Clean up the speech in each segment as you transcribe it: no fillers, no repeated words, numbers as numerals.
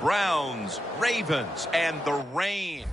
Browns, Ravens, and the rain.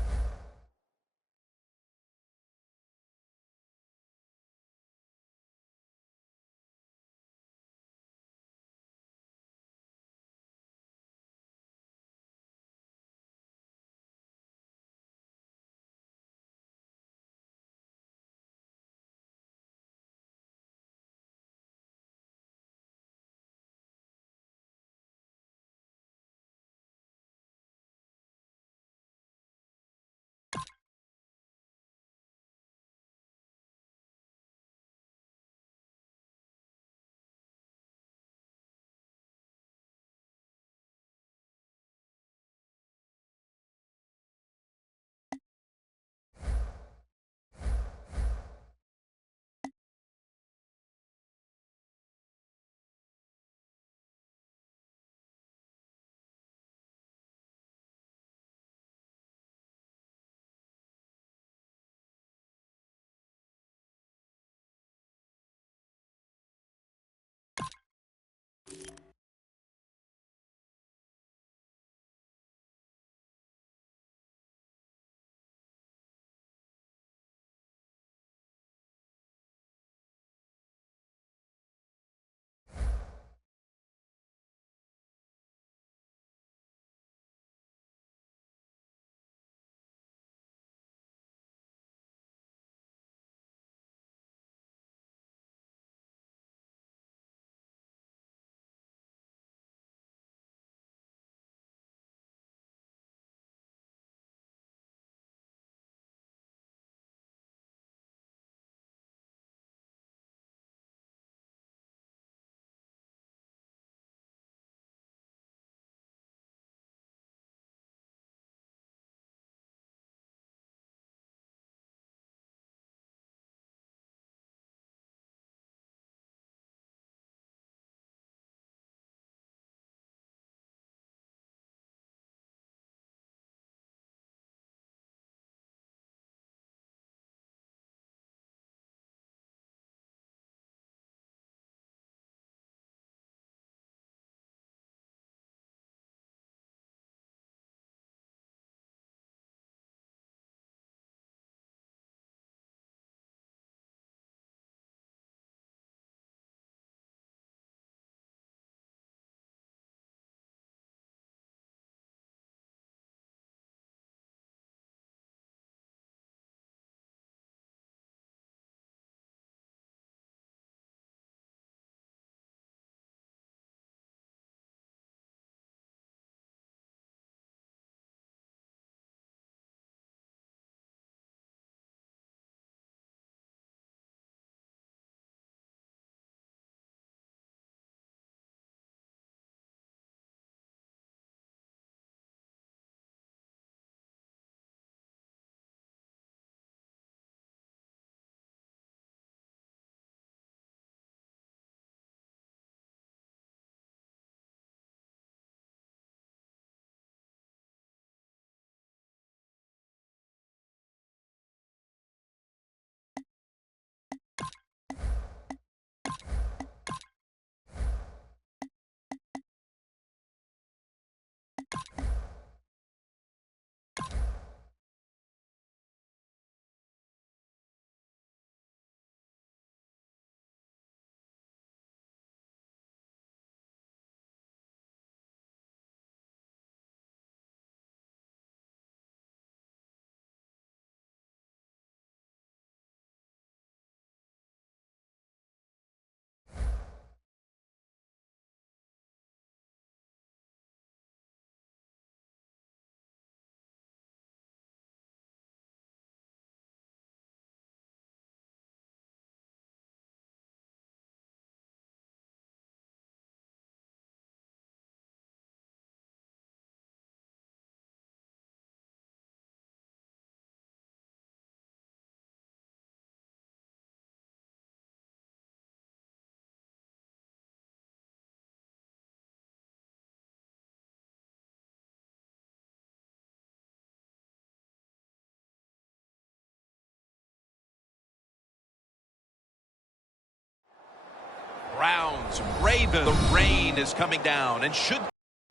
Browns, Ravens. The rain is coming down and should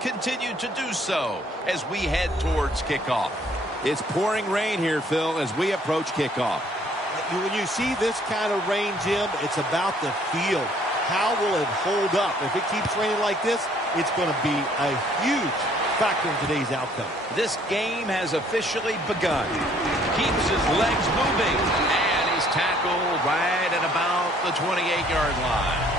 continue to do so as we head towards kickoff. It's pouring rain here, Phil, as we approach kickoff. When you see this kind of rain, Jim, it's about the field. How will it hold up? If it keeps raining like this, it's going to be a huge factor in today's outcome. This game has officially begun. Keeps his legs moving, and he's tackled right at about the 28-yard line.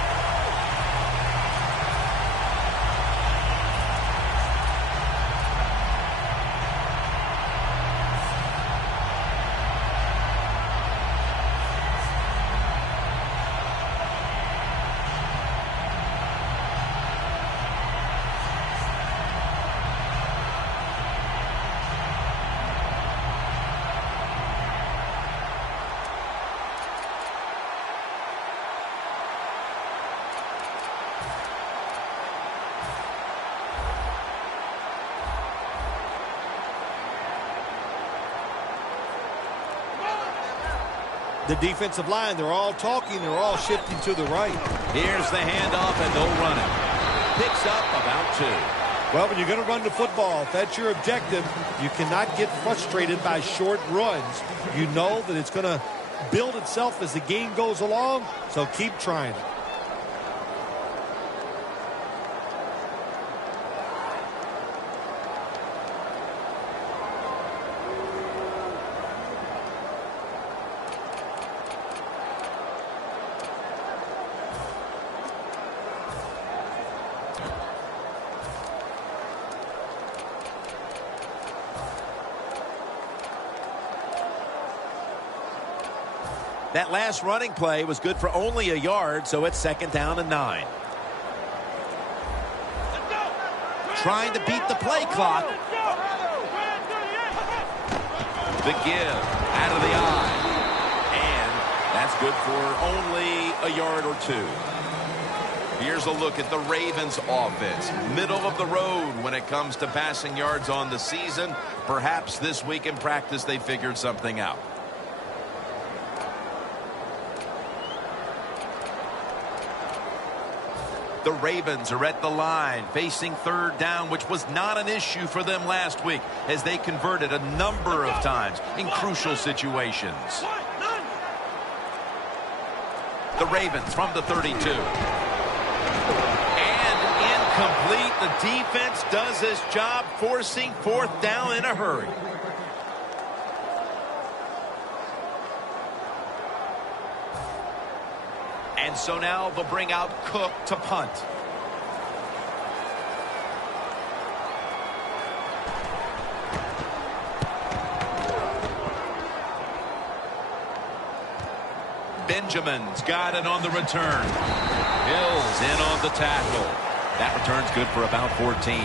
The defensive line, they're all talking, they're all shifting to the right. Here's the handoff, and they'll run it. Picks up about 2. Well, when you're going to run the football, if that's your objective, you cannot get frustrated by short runs. You know that it's going to build itself as the game goes along, so keep trying. That last running play was good for only a yard, so it's 2nd down and 9. Trying to beat the play clock. The give out of the eye. And that's good for only a yard or 2. Here's a look at the Ravens offense. Middle of the road when it comes to passing yards on the season. Perhaps this week in practice they figured something out. The Ravens are at the line, facing 3rd down, which was not an issue for them last week as they converted a number of times in crucial situations. The Ravens from the 32. And incomplete. The defense does its job, forcing 4th down in a hurry. And so now they'll bring out Cook to punt. Benjamin's got it on the return. Hill's in on the tackle. That return's good for about 14.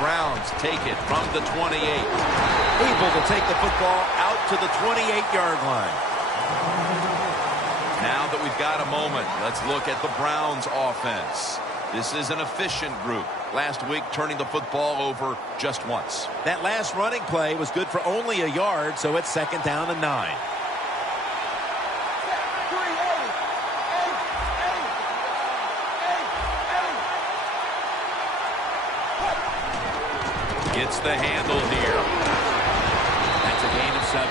Browns take it from the 28. Able to take the football out to the 28-yard line. Now that we've got a moment, let's look at the Browns offense. This is an efficient group. Last week, turning the football over just once. That last running play was good for only a yard, so it's 2nd down and 9. Gets the handle here. That's a gain of 7.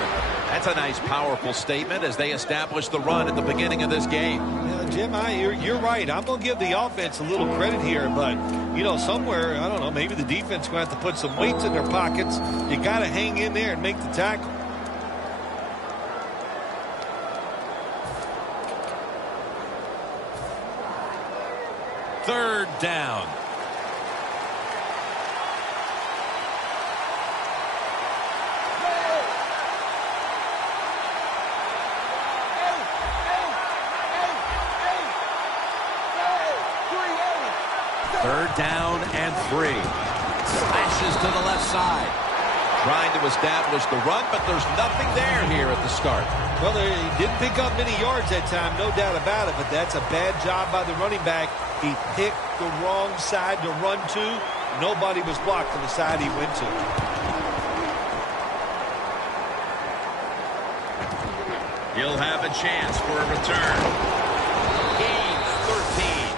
That's a nice, powerful statement as they establish the run at the beginning of this game. Yeah, Jim, you're right. I'm going to give the offense a little credit here, but, you know, somewhere, I don't know, maybe the defense is going to have to put some weights in their pockets. You got to hang in there and make the tackle. Third down. Third down and 3. Slashes to the left side. Trying to establish the run, but there's nothing there here at the start. Well, he didn't pick up many yards that time, no doubt about it, but that's a bad job by the running back. He picked the wrong side to run to. Nobody was blocked from the side he went to. He'll have a chance for a return. Gains 13.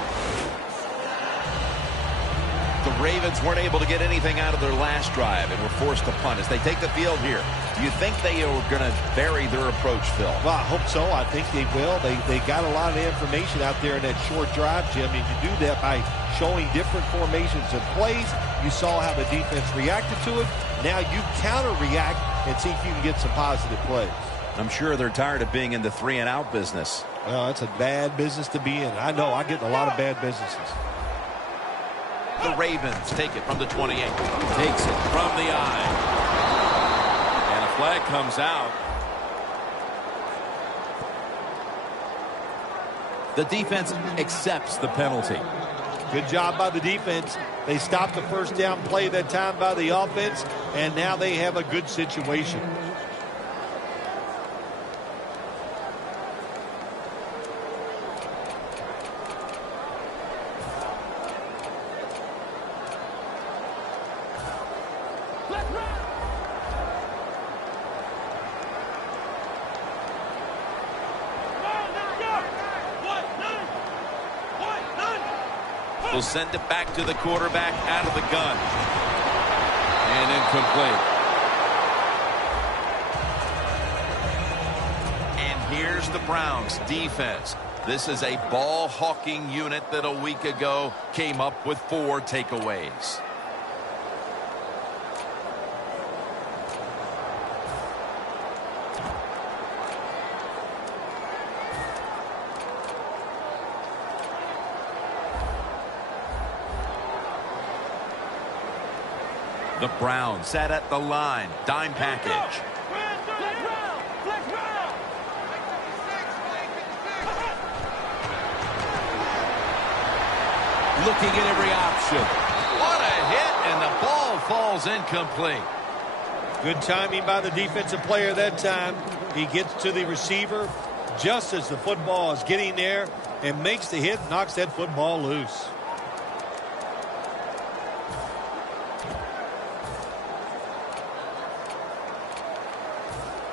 The Ravens weren't able to get anything out of their last drive and were forced to punt. As they take the field here, do you think they are going to vary their approach, Phil? Well, I hope so. I think they will. They got a lot of information out there in that short drive, Jim, and you do that by showing different formations and plays. You saw how the defense reacted to it. Now you counter-react and see if you can get some positive plays. I'm sure they're tired of being in the 3-and-out business. Well, it's a bad business to be in. I know. I get in a lot of bad businesses. The Ravens take it from the 28. Takes it from the eye. And a flag comes out. The defense accepts the penalty. Good job by the defense. They stopped the first down play that time by the offense, and now they have a good situation. Will send it back to the quarterback out of the gun. And incomplete. And here's the Browns defense. This is a ball-hawking unit that a week ago came up with 4 takeaways. The Browns set at the line. Dime package. Looking at every option. What a hit, and the ball falls incomplete. Good timing by the defensive player that time. He gets to the receiver just as the football is getting there and makes the hit, knocks that football loose.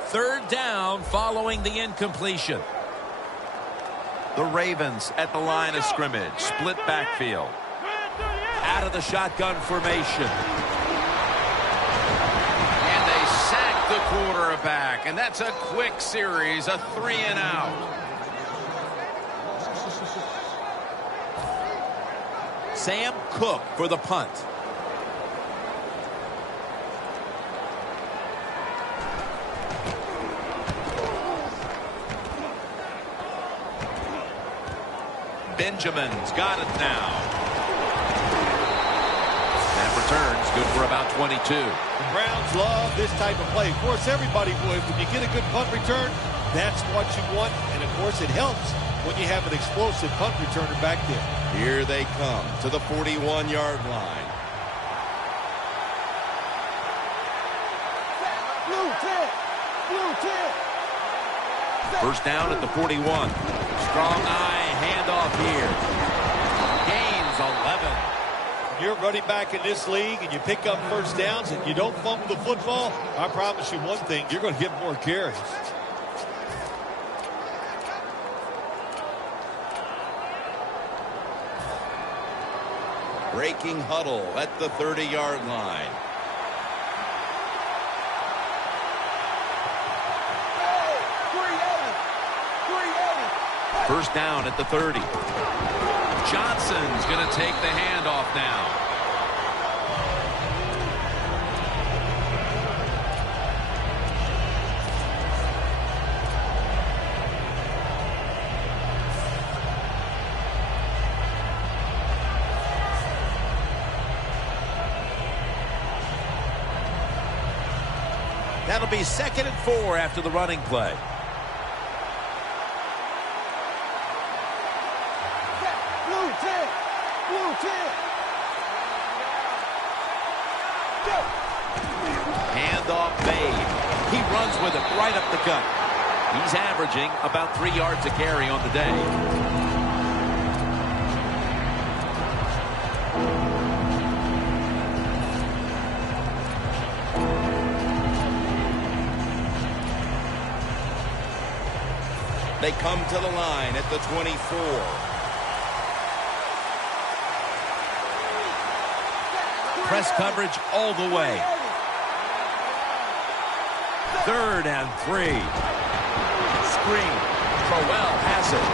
Third down following the incompletion. The Ravens at the line of scrimmage. Split backfield. Out of the shotgun formation. And they sack the quarterback. And that's a quick series, a 3-and-out. Sam Cook for the punt. Benjamin's got it now. That return's good for about 22. The Browns love this type of play. Of course, everybody would. When you get a good punt return, that's what you want. And, of course, it helps when you have an explosive punt returner back there. Here they come to the 41-yard line. Blue tip! Blue tip! First down at the 41. Strong eye handoff here. Gains 11. You're running back in this league and you pick up first downs and you don't fumble the football, I promise you one thing, you're going to get more carries. Breaking huddle at the 30-yard line. First down at the 30. Johnson's going to take the handoff now. That'll be 2nd and 4 after the running play. Handoff made. He runs with it right up the gut. He's averaging about 3 yards a carry on the day. They come to the line at the 24. Press coverage all the way. 3rd and 3. Screen. Crowell has it.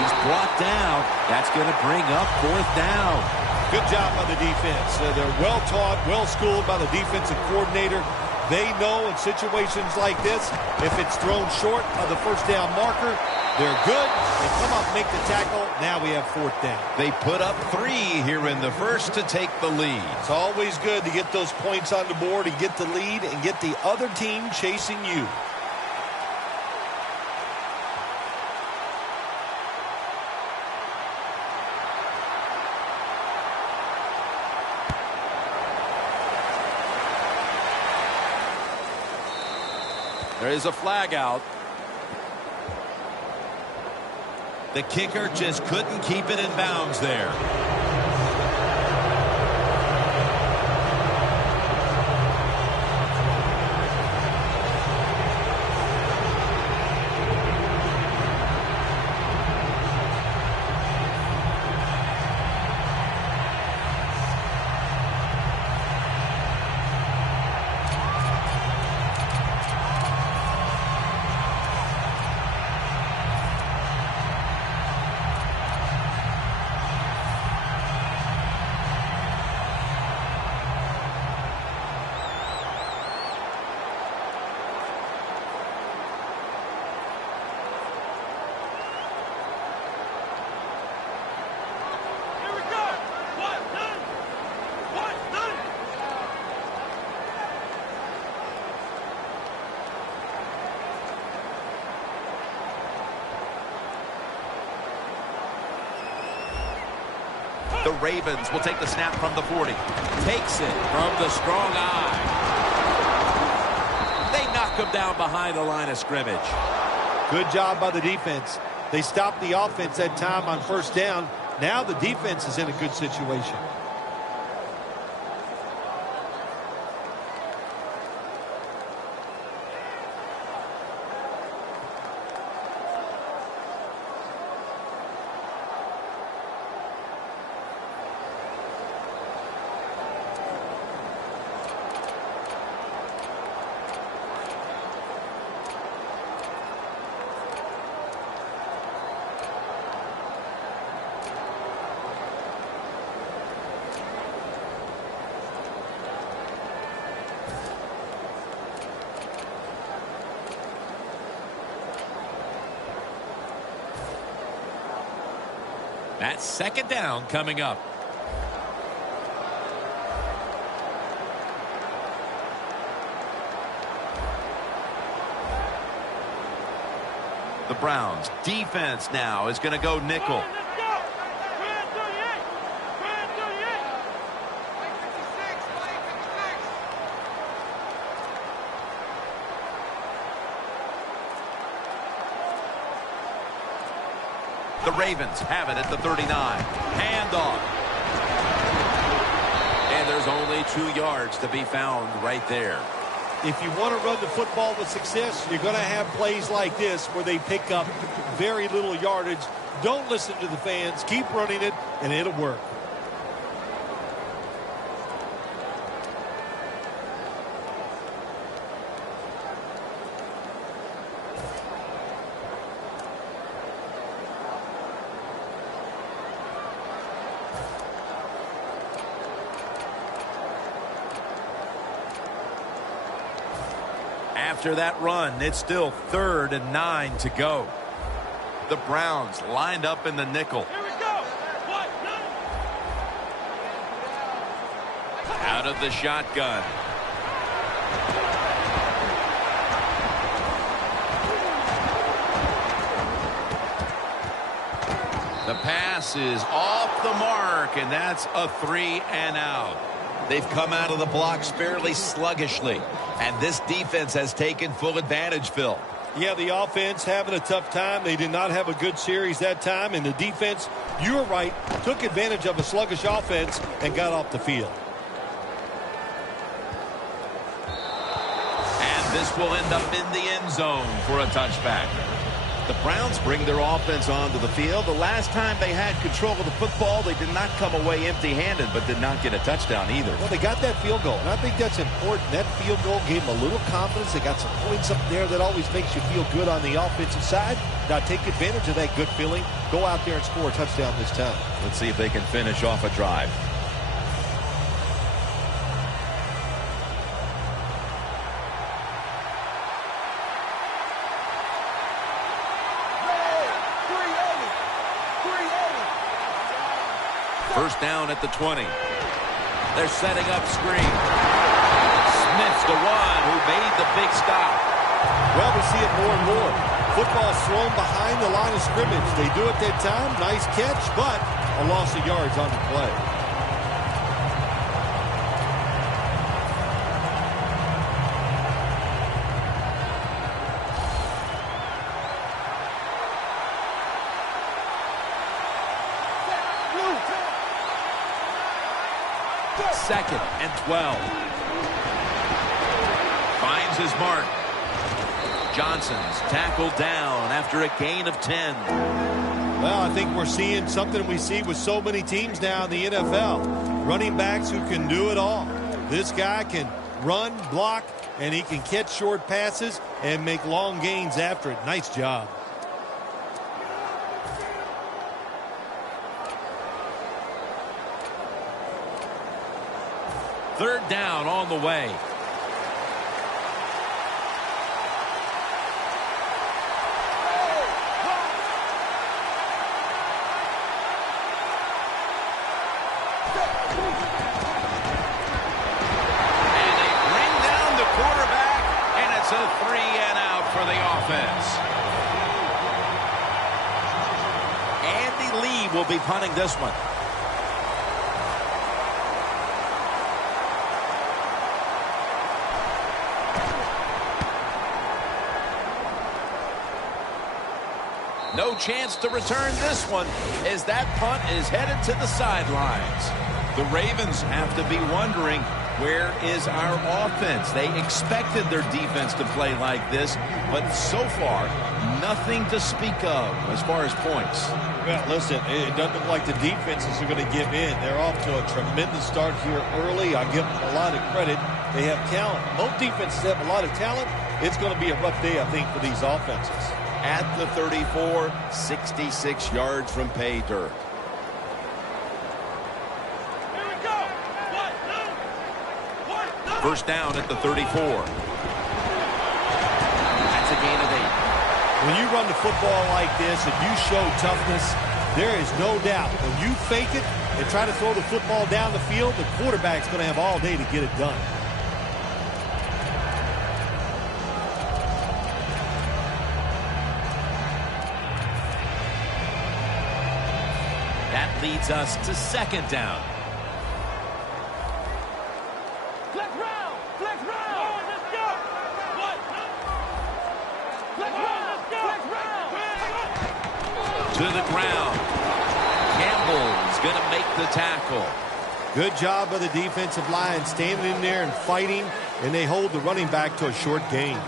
He's brought down. That's going to bring up 4th down. Good job by the defense. They're well taught, well schooled by the defensive coordinator. They know in situations like this, if it's thrown short of the first down marker, they're good. They come up, make the tackle. Now we have 4th down. They put up 3 here in the first to take the lead. It's always good to get those points on the board and get the lead and get the other team chasing you. There is a flag out. The kicker just couldn't keep it in bounds there. The Ravens will take the snap from the 40. Takes it from the strong eye. They knock him down behind the line of scrimmage. Good job by the defense. They stopped the offense that time on 1st down. Now the defense is in a good situation. That's 2nd down coming up. The Browns defense now is going to go nickel. The Ravens have it at the 39. Handoff. And there's only 2 yards to be found right there. If you want to run the football with success, you're going to have plays like this where they pick up very little yardage. Don't listen to the fans. Keep running it, and it'll work. After that run, it's still 3rd and 9 to go. The Browns lined up in the nickel. Here we go. Out of the shotgun. The pass is off the mark, and that's a 3 and out. They've come out of the blocks fairly sluggishly, and this defense has taken full advantage, Phil. Yeah, the offense having a tough time. They did not have a good series that time, and the defense, you were right, took advantage of a sluggish offense and got off the field. And this will end up in the end zone for a touchback. The Browns bring their offense onto the field. The last time they had control of the football, they did not come away empty-handed, but did not get a touchdown either. Well, they got that field goal, and I think that's important. That field goal gave them a little confidence. They got some points up there that always makes you feel good on the offensive side. Now take advantage of that good feeling. Go out there and score a touchdown this time. Let's see if they can finish off a drive. First down at the 20. They're setting up screen. Smith's the one who made the big stop. Well, we see it more and more. Football's thrown behind the line of scrimmage. They do it that time. Nice catch, but a loss of yards on the play. Second and 12. Finds his mark. Johnson's tackled down after a gain of 10. Well, I think we're seeing something we see with so many teams now in the NFL. Running backs who can do it all. This guy can run, block, and he can catch short passes and make long gains after it. Nice job. Third down on the way. And they bring down the quarterback, and it's a 3-and-out for the offense. Andy Lee will be punting this one. No chance to return this one as that punt is headed to the sidelines. The Ravens have to be wondering, where is our offense? They expected their defense to play like this, but so far, nothing to speak of as far as points. Well, listen, it doesn't look like the defenses are going to give in. They're off to a tremendous start here early. I give them a lot of credit. They have talent. Both defenses have a lot of talent. It's going to be a rough day, I think, for these offenses. At the 34, 66 yards from pay dirt. First down at the 34. That's a gain of 8. When you run the football like this and you show toughness, there is no doubt when you fake it and try to throw the football down the field, the quarterback's going to have all day to get it done. That leads us to second down. Flex round! Flex round! Let's go! What? Flex round! Let's go! Flex round! To the ground. Campbell's going to make the tackle. Good job of the defensive line standing in there and fighting, and they hold the running back to a short gain.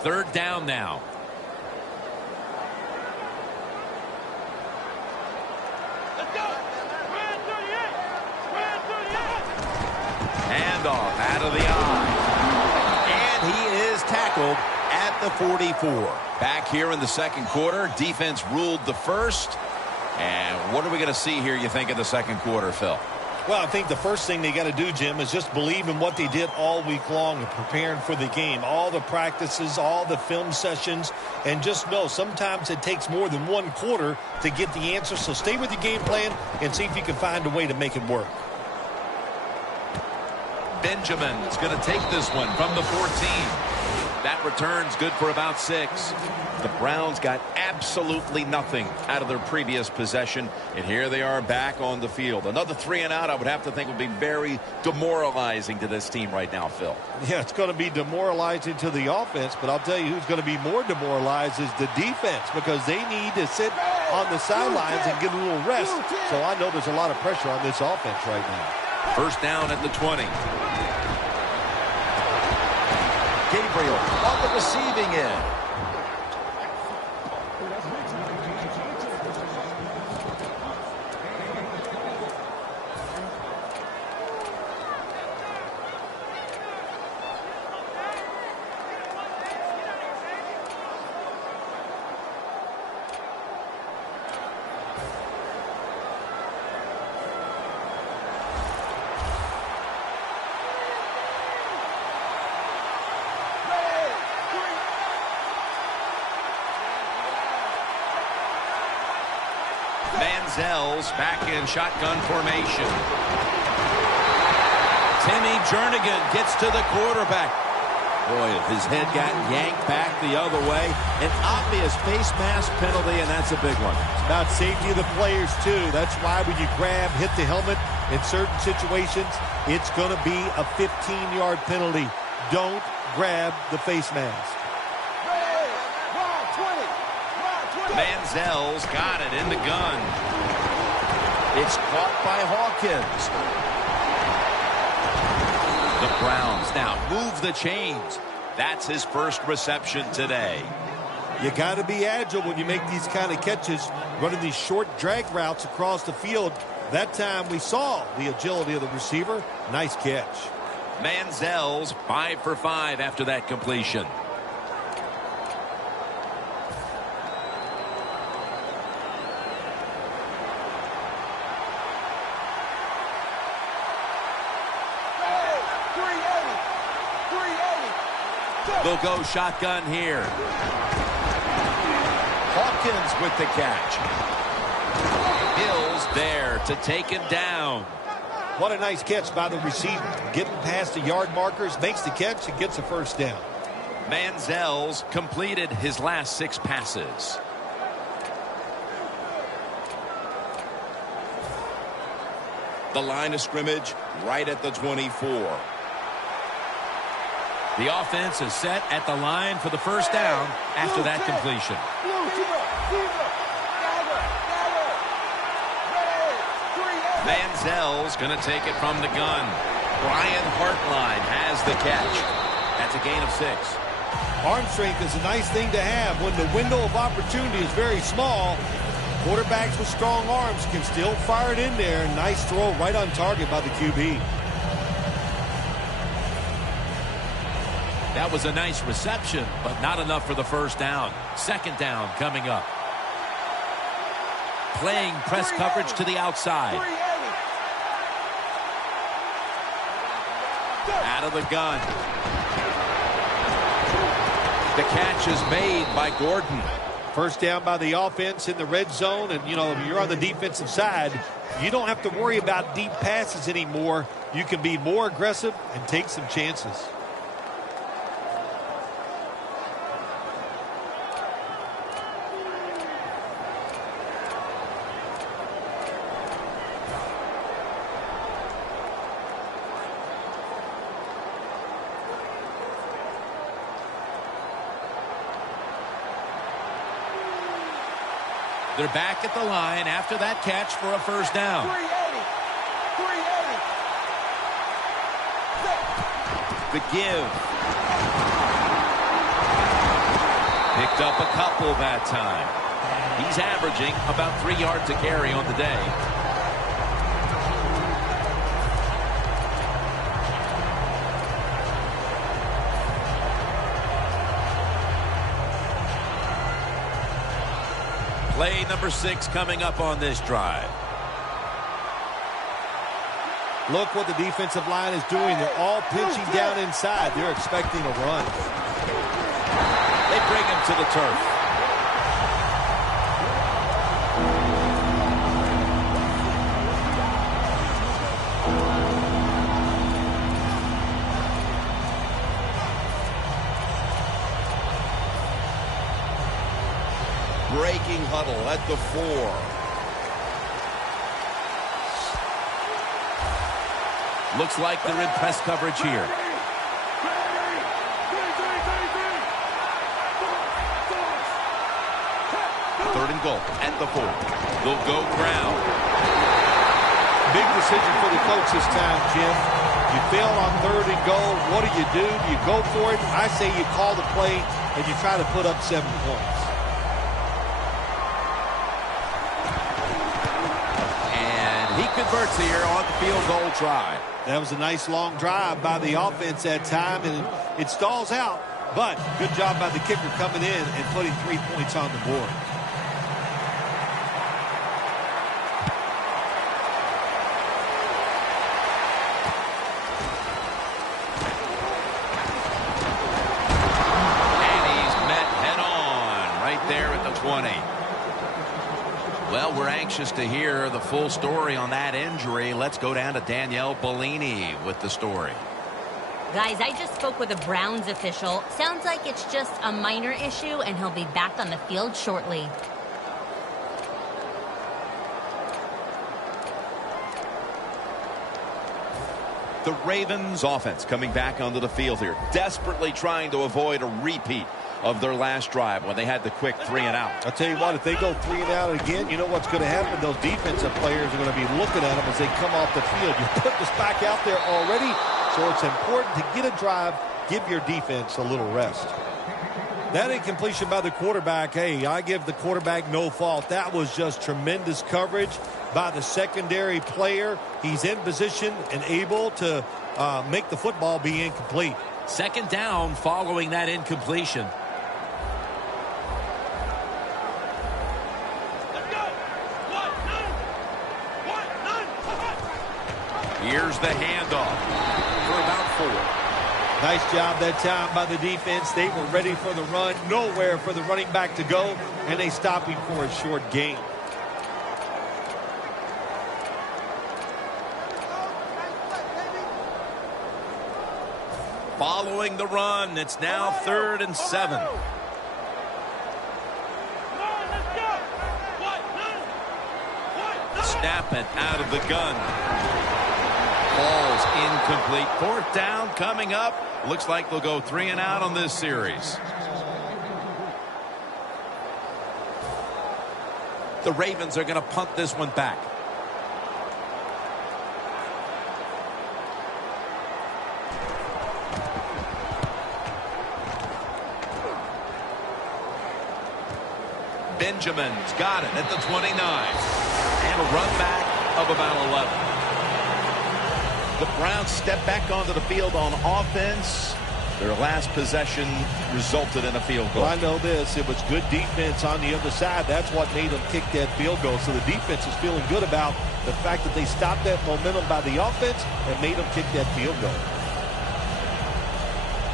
Third down now. Let's go! Square 38! Square 38! Handoff out of the eye. And he is tackled at the 44. Back here in the second quarter, defense ruled the first. And what are we going to see here, you think, in the second quarter, Phil? Well, I think the first thing they got to do, Jim, is just believe in what they did all week long and preparing for the game. All the practices, all the film sessions, and just know sometimes it takes more than one quarter to get the answer. So stay with your game plan and see if you can find a way to make it work. Benjamin is going to take this one from the 14. That return's good for about 6. The Browns got absolutely nothing out of their previous possession, and here they are back on the field. Another 3 and out, I would have to think, would be very demoralizing to this team right now, Phil. Yeah, it's going to be demoralizing to the offense, but I'll tell you who's going to be more demoralized is the defense, because they need to sit on the sidelines and get a little rest. So I know there's a lot of pressure on this offense right now. First down at the 20. Gabriel on the receiving end. Manziel's back in shotgun formation. Timmy Jernigan gets to the quarterback. Boy, his head got yanked back the other way. An obvious face mask penalty, and that's a big one. It's about safety of the players, too. That's why when you grab, hit the helmet in certain situations, it's going to be a 15-yard penalty. Don't grab the face mask. Manziel's got it in the gun. It's caught by Hawkins. The Browns now move the chains. That's his first reception today. You got to be agile when you make these kind of catches, running these short drag routes across the field. That time we saw the agility of the receiver. Nice catch. Manziel's 5 for 5 after that completion. They'll go shotgun here. Hawkins with the catch. Hill's there to take him down. What a nice catch by the receiver. Getting past the yard markers, makes the catch, and gets a first down. Manziel's completed his last 6 passes. The line of scrimmage right at the 24. The offense is set at the line for the first down after that completion. Manziel's going to take it from the gun. Brian Hartline has the catch. That's a gain of 6. Arm strength is a nice thing to have when the window of opportunity is very small. Quarterbacks with strong arms can still fire it in there. Nice throw right on target by the QB. That was a nice reception, but not enough for the first down. Second down coming up. Playing press coverage to the outside. Out of the gun. The catch is made by Gordon. First down by the offense in the red zone, and, you know, if you're on the defensive side, you don't have to worry about deep passes anymore. You can be more aggressive and take some chances. They're back at the line after that catch for a first down. 380. The give. Picked up a couple that time. He's averaging about 3 yards a carry on the day. Play number 6 coming up on this drive. Look what the defensive line is doing. They're all pinching down inside. They're expecting a run. They bring him to the turf. breaking huddle at the 4. Looks like they're in press coverage here. Third and goal at the 4. They'll go ground. Big decision for the coach this time, Jim. You fail on third and goal. What do? Do you go for it? I say you call the play and you try to put up 7 points. And he converts here on the field goal try. That was a nice long drive by the offense that time, and it stalls out. But good job by the kicker coming in and putting 3 points on the board. Well, we're anxious to hear the full story on that injury. Let's go down to Danielle Bellini with the story. Guys, I just spoke with a Browns official. Sounds like it's just a minor issue, and he'll be back on the field shortly. The Ravens offense coming back onto the field here, desperately trying to avoid a repeat of their last drive when they had the quick 3 and out. I'll tell you what, if they go 3 and out again, you know what's going to happen? Those defensive players are going to be looking at them as they come off the field. You put this back out there already, so it's important to get a drive, give your defense a little rest. That incompletion by the quarterback, hey, I give the quarterback no fault. That was just tremendous coverage by the secondary player. He's in position and able to make the football be incomplete. Second down following that incompletion. Here's the handoff for about 4. Nice job that time by the defense. They were ready for the run. Nowhere for the running back to go, and they stop him for a short gain. Following the run, it's now 3rd and 7. Snap it out of the gun. Ball's incomplete. 4th down coming up. Looks like they'll go 3 and out on this series. The Ravens are going to punt this one back. Benjamin's got it at the 29. And a run back of about 11. The Browns step back onto the field on offense. Their last possession resulted in a field goal. Well, I know this. It was good defense on the other side. That's what made them kick that field goal. So the defense is feeling good about the fact that they stopped that momentum by the offense and made them kick that field goal.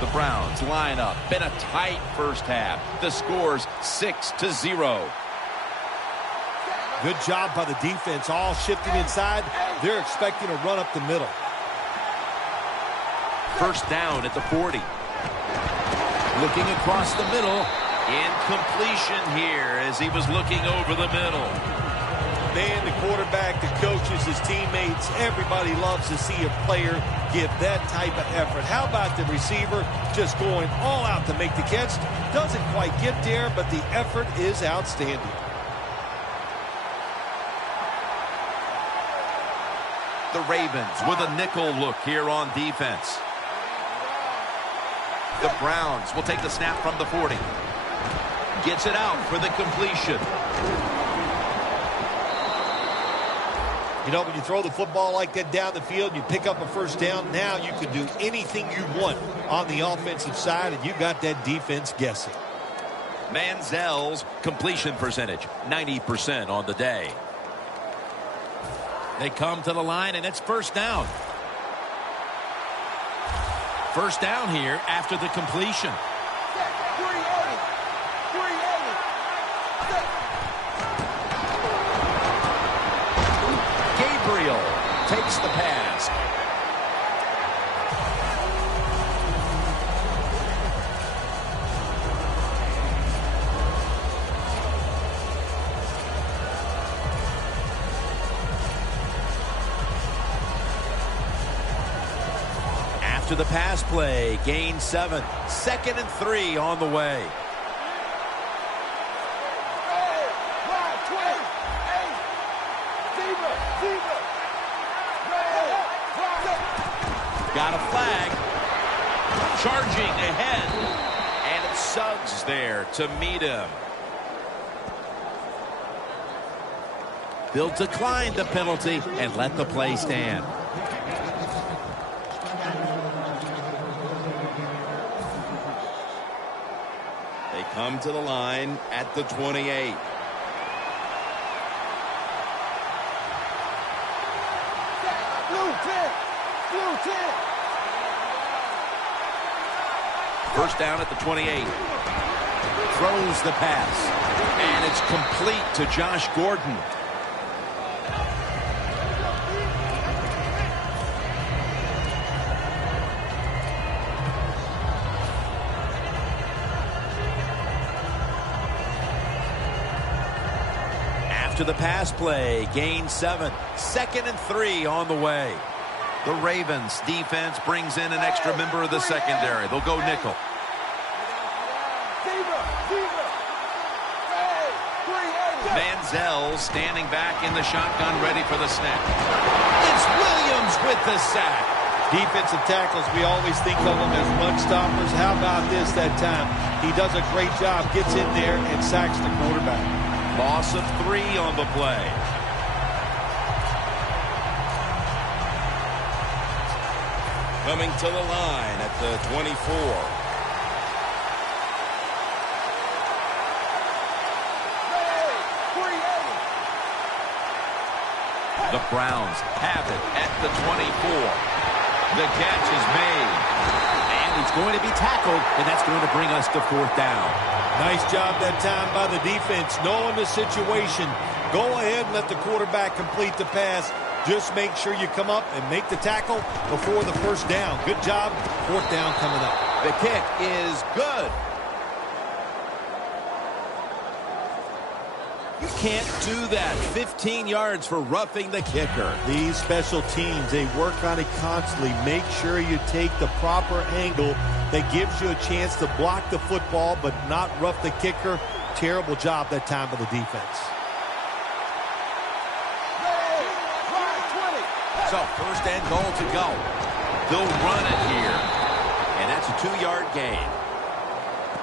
The Browns line up. Been a tight first half. The score's 6-0. Good job by the defense. All shifting inside. They're expecting a run up the middle. First down at the 40. Looking across the middle. Incompletion here as he was looking over the middle. Man, the quarterback, the coaches, his teammates, everybody loves to see a player give that type of effort. How about the receiver just going all out to make the catch? Doesn't quite get there, but the effort is outstanding. The Ravens with a nickel look here on defense. The Browns will take the snap from the 40. Gets it out for the completion. You know, when you throw the football like that down the field, you pick up a first down, now you can do anything you want on the offensive side, and you got that defense guessing. Manziel's completion percentage, 90% on the day. They come to the line, and it's first down. First down here after the completion. Gabriel takes the pass. After the pass play, gain 7. 2nd and 3 on the way. Got a flag. Charging ahead. And it's Suggs there to meet him. They'll decline the penalty and let the play stand. They come to the line at the 28. First down at the 28. Throws the pass. And it's complete to Josh Gordon. After the pass play, gain 7. 2nd and 3 on the way. The Ravens defense brings in an extra member of the secondary. They'll go nickel. Manziel standing back in the shotgun, ready for the snap. It's Williams with the sack. Defensive tackles, we always think of them as run stoppers. How about this that time? He does a great job, gets in there and sacks the quarterback. Loss of 3 on the play. Coming to the line at the 24. The Browns have it at the 24. The catch is made. And he's going to be tackled, and that's going to bring us to 4th down. Nice job that time by the defense, knowing the situation. Go ahead and let the quarterback complete the pass. Just make sure you come up and make the tackle before the first down. Good job. 4th down coming up. The kick is good. You can't do that. 15 yards for roughing the kicker. These special teams, they work on it constantly. Make sure you take the proper angle that gives you a chance to block the football but not rough the kicker. Terrible job that time by the defense. So 1st and goal to go. They'll run it here. And that's a 2-yard gain.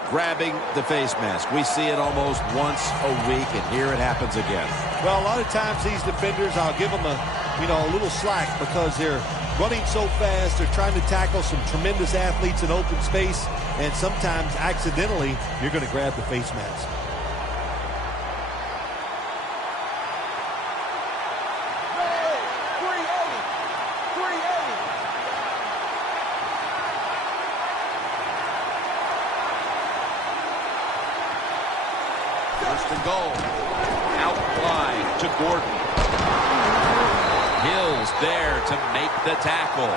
Grabbing the face mask. We see it almost once a week, and here it happens again. Well, a lot of times these defenders, I'll give them a little slack because they're running so fast. They're trying to tackle some tremendous athletes in open space, and sometimes accidentally you're going to grab the face mask. First and goal. Out wide to Gordon. Hill's there to make the tackle.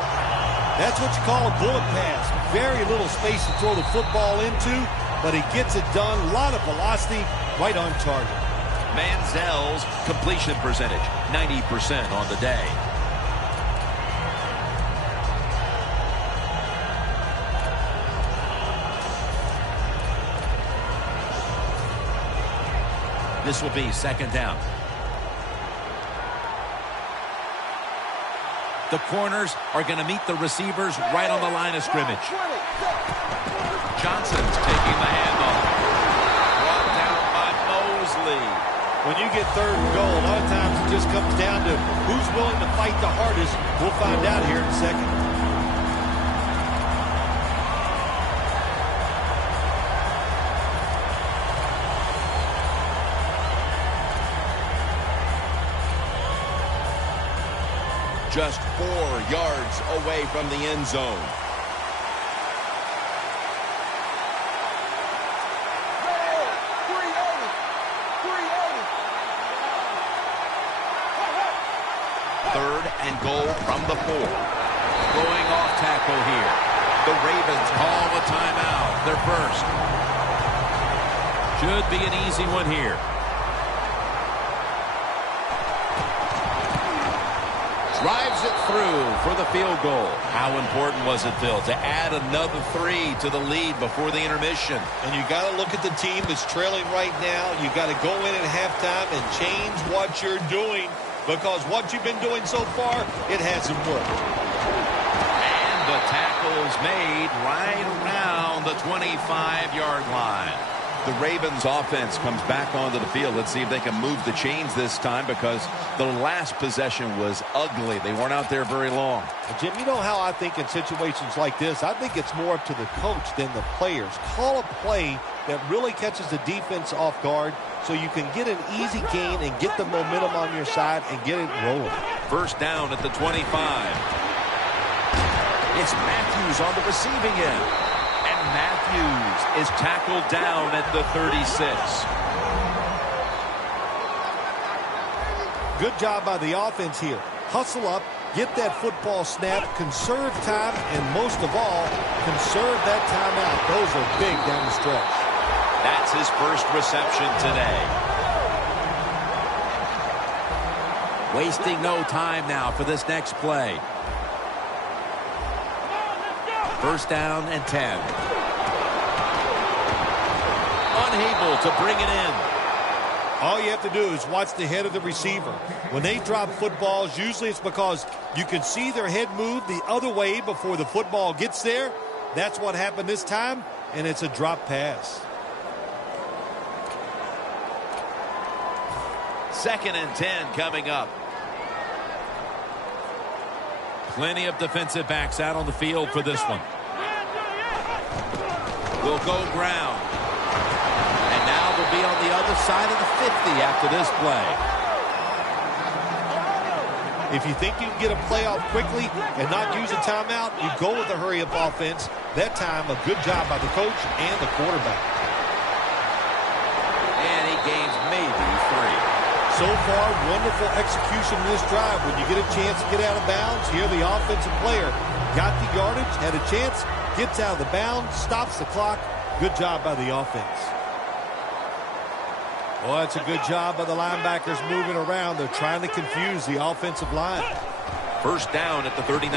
That's what you call a bullet pass. Very little space to throw the football into, but he gets it done. A lot of velocity, right on target. Manziel's completion percentage, 90% on the day. This will be 2nd down. The corners are going to meet the receivers right on the line of scrimmage. Johnson's taking the handoff. Brought down by Mosley. When you get 3rd and goal, a lot of times it just comes down to who's willing to fight the hardest. We'll find out here in a second. Just 4 yards away from the end zone. Third and goal from the 4. Going off tackle here. The Ravens call a timeout. Their first. Should be an easy one here. drives it through for the field goal. How important was it, Phil, to add another 3 to the lead before the intermission? And you got to look at the team that's trailing right now. You got to go in at halftime and change what you're doing, because what you've been doing so far, it hasn't worked. And the tackle's made right around the 25-yard line. The Ravens offense comes back onto the field. Let's see if they can move the chains this time, because the last possession was ugly. They weren't out there very long. Jim, you know how I think in situations like this, I think it's more up to the coach than the players. Call a play that really catches the defense off guard so you can get an easy gain and get the momentum on your side and get it rolling. First down at the 25. It's Matthews on the receiving end. Matthews is tackled down at the 36. Good job by the offense here. Hustle up, get that football snap, conserve time, and most of all, conserve that timeout. Those are big down the stretch. That's his first reception today. Wasting no time now for this next play. First down and 10. Unable to bring it in. All you have to do is watch the head of the receiver. When they drop footballs, usually it's because you can see their head move the other way before the football gets there. That's what happened this time, and it's a drop pass. Second and 10 coming up. Plenty of defensive backs out on the field for this one. Will go ground. And now they'll be on the other side of the 50 after this play. If you think you can get a play off quickly and not use a timeout, you go with a hurry-up offense. That time, a good job by the coach and the quarterback. And he gains maybe 3. So far, wonderful execution in this drive. When you get a chance to get out of bounds, here the offensive player got the yardage, had a chance, gets out of the bounds, stops the clock. Good job by the offense. Well, that's a good job by the linebackers moving around. They're trying to confuse the offensive line. First down at the 39.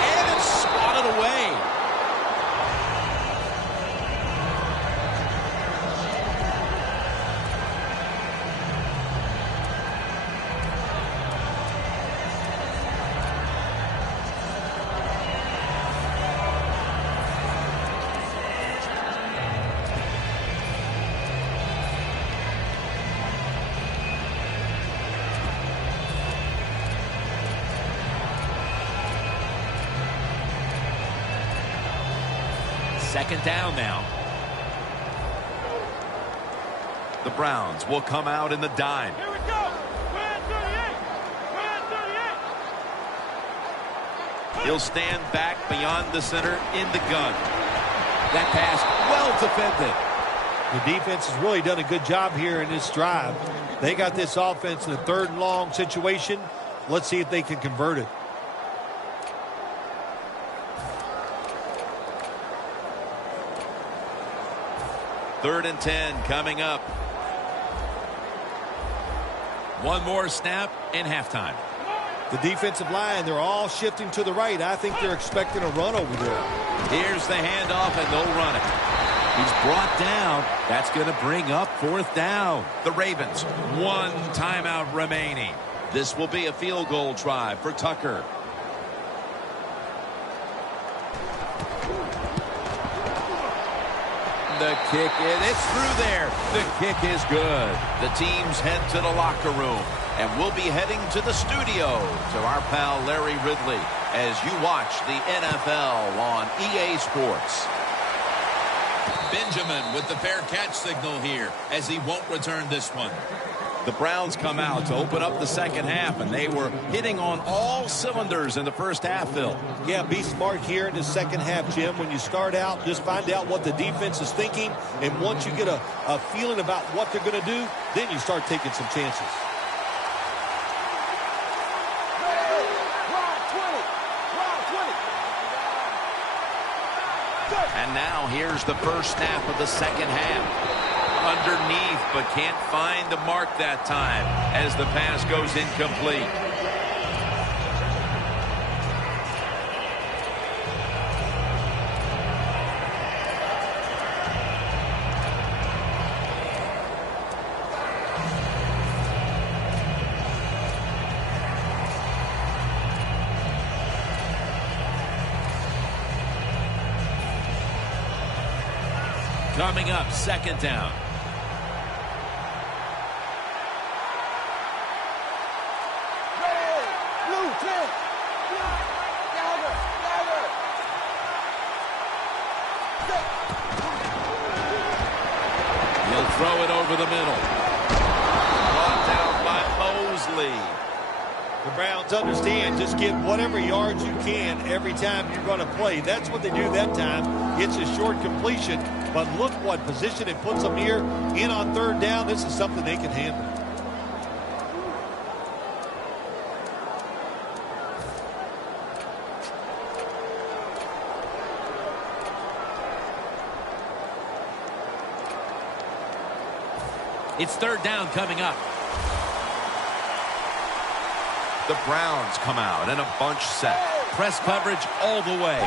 And it's swatted away. Second down now. The Browns will come out in the dime. Here we go. We're at 38. We're at 38. He'll stand back beyond the center in the gun. That pass well defended. The defense has really done a good job here in this drive. They got this offense in a 3rd and long situation. Let's see if they can convert it. Third and 10 coming up. One more snap and halftime. The defensive line, they're all shifting to the right. I think they're expecting a run over there. Here's the handoff, and they'll run it. He's brought down. That's going to bring up 4th down. The Ravens, 1 timeout remaining. This will be a field goal try for Tucker. The kick, and it's through there. The kick is good. The teams head to the locker room, and we'll be heading to the studio to our pal Larry Ridley as you watch the NFL on EA Sports. Benjamin with the fair catch signal here as he won't return this one. The Browns come out to open up the second half, and they were hitting on all cylinders in the first half, Phil. Yeah, be smart here in the second half, Jim. When you start out, just find out what the defense is thinking, and once you get a feeling about what they're going to do, then you start taking some chances. And now here's the first snap of the second half. underneath, but can't find the mark that time as the pass goes incomplete. Coming up, second down. Blue 10. He'll throw it over the middle. Brought down by Mosley. The Browns understand just get whatever yards you can every time you're going to play. That's what they do that time. It's a short completion. But look what position it puts them here in on third down. This is something they can handle. It's third down coming up. The Browns come out in a bunch set. Press coverage all the way.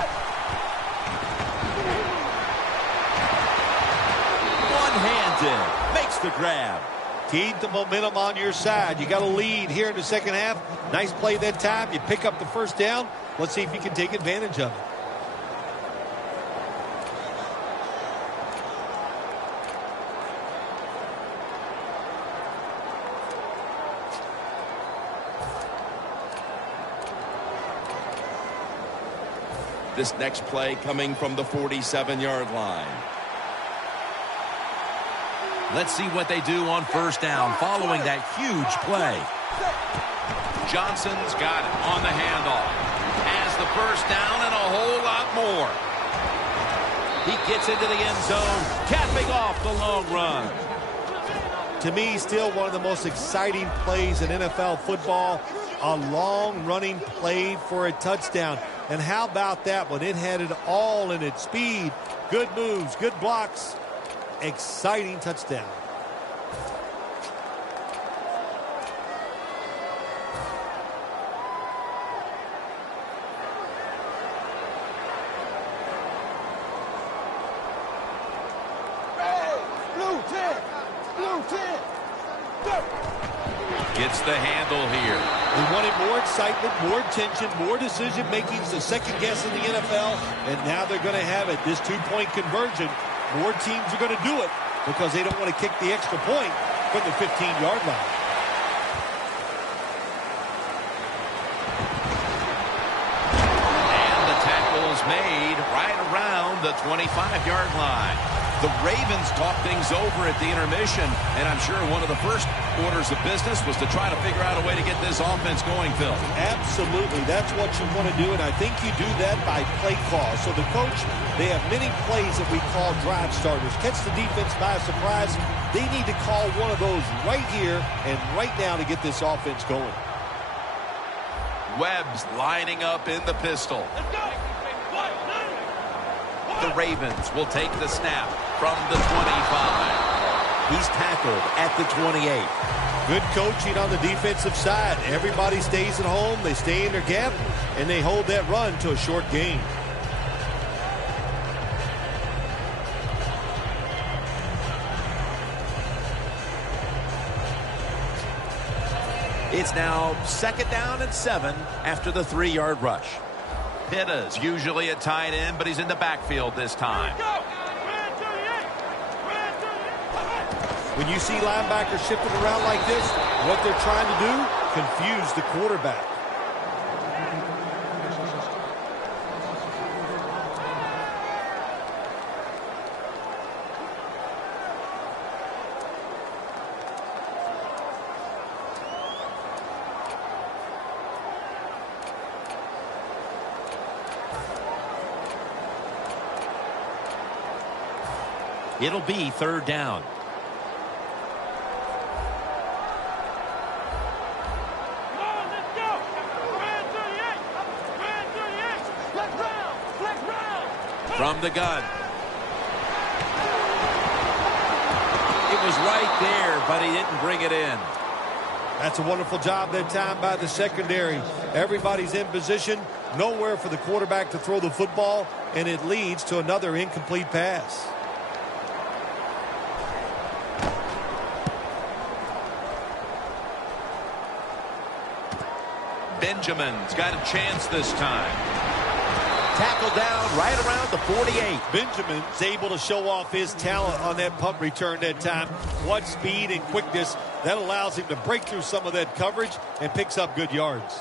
One-handed. Makes the grab. Keep the momentum on your side. You got a lead here in the second half. Nice play that time. You pick up the first down. Let's see if you can take advantage of it. This next play coming from the 47-yard line. Let's see what they do on first down following that huge play. Johnson's got it on the handoff. Has the first down and a whole lot more. He gets into the end zone, capping off the long run. To me, still one of the most exciting plays in NFL football. A long running play for a touchdown. And how about that one? It had it all in its speed. Good moves, good blocks. Exciting touchdown. Blue 10. Blue 10. Gets the handle here. They wanted more excitement, more tension, more decision-making. It's the second guess in the NFL, and now they're going to have it. This two-point conversion, more teams are going to do it because they don't want to kick the extra point from the 15-yard line. And the tackle is made right around the 25-yard line. The Ravens talk things over at the intermission, and I'm sure one of the first orders of business was to try to figure out a way to get this offense going, Phil. Absolutely. That's what you want to do, and I think you do that by play call. So the coach, they have many plays that we call drive starters. Catch the defense by surprise. They need to call one of those right here and right now to get this offense going. Webb's lining up in the pistol. Let's go. The Ravens will take the snap from the 25. He's tackled at the 28. Good coaching on the defensive side. Everybody stays at home. They stay in their gap, and they hold that run to a short gain. It's now second down and 7 after the 3-yard rush. Pitta's usually a tight end, but he's in the backfield this time. When you see linebackers shifting around like this, what they're trying to do, confuse the quarterback. It'll be third down. From the gun. there, but he didn't bring it in. That's a wonderful job that time by the secondary. Everybody's in position, nowhere for the quarterback to throw the football, and it leads to another incomplete pass. Benjamin's got a chance this time. Tackled down right around the 48. Benjamin's able to show off his talent on that punt return that time. What speed and quickness. That allows him to break through some of that coverage and picks up good yards.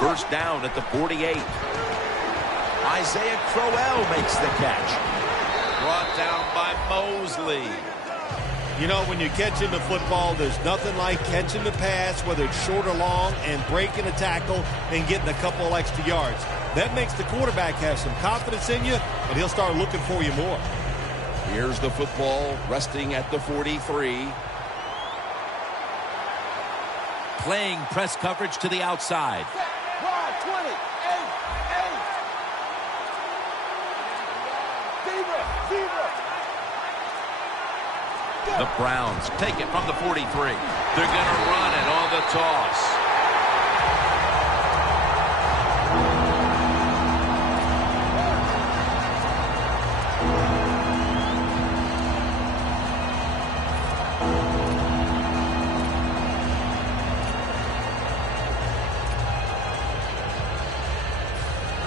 First down at the 48. Isaiah Crowell makes the catch. Brought down by Mosley. You know, when you're catching the football, there's nothing like catching the pass, whether it's short or long, and breaking a tackle and getting a couple extra yards. That makes the quarterback have some confidence in you, and he'll start looking for you more. Here's the football resting at the 43. Playing press coverage to the outside. The Browns take it from the 43. They're going to run it on the toss.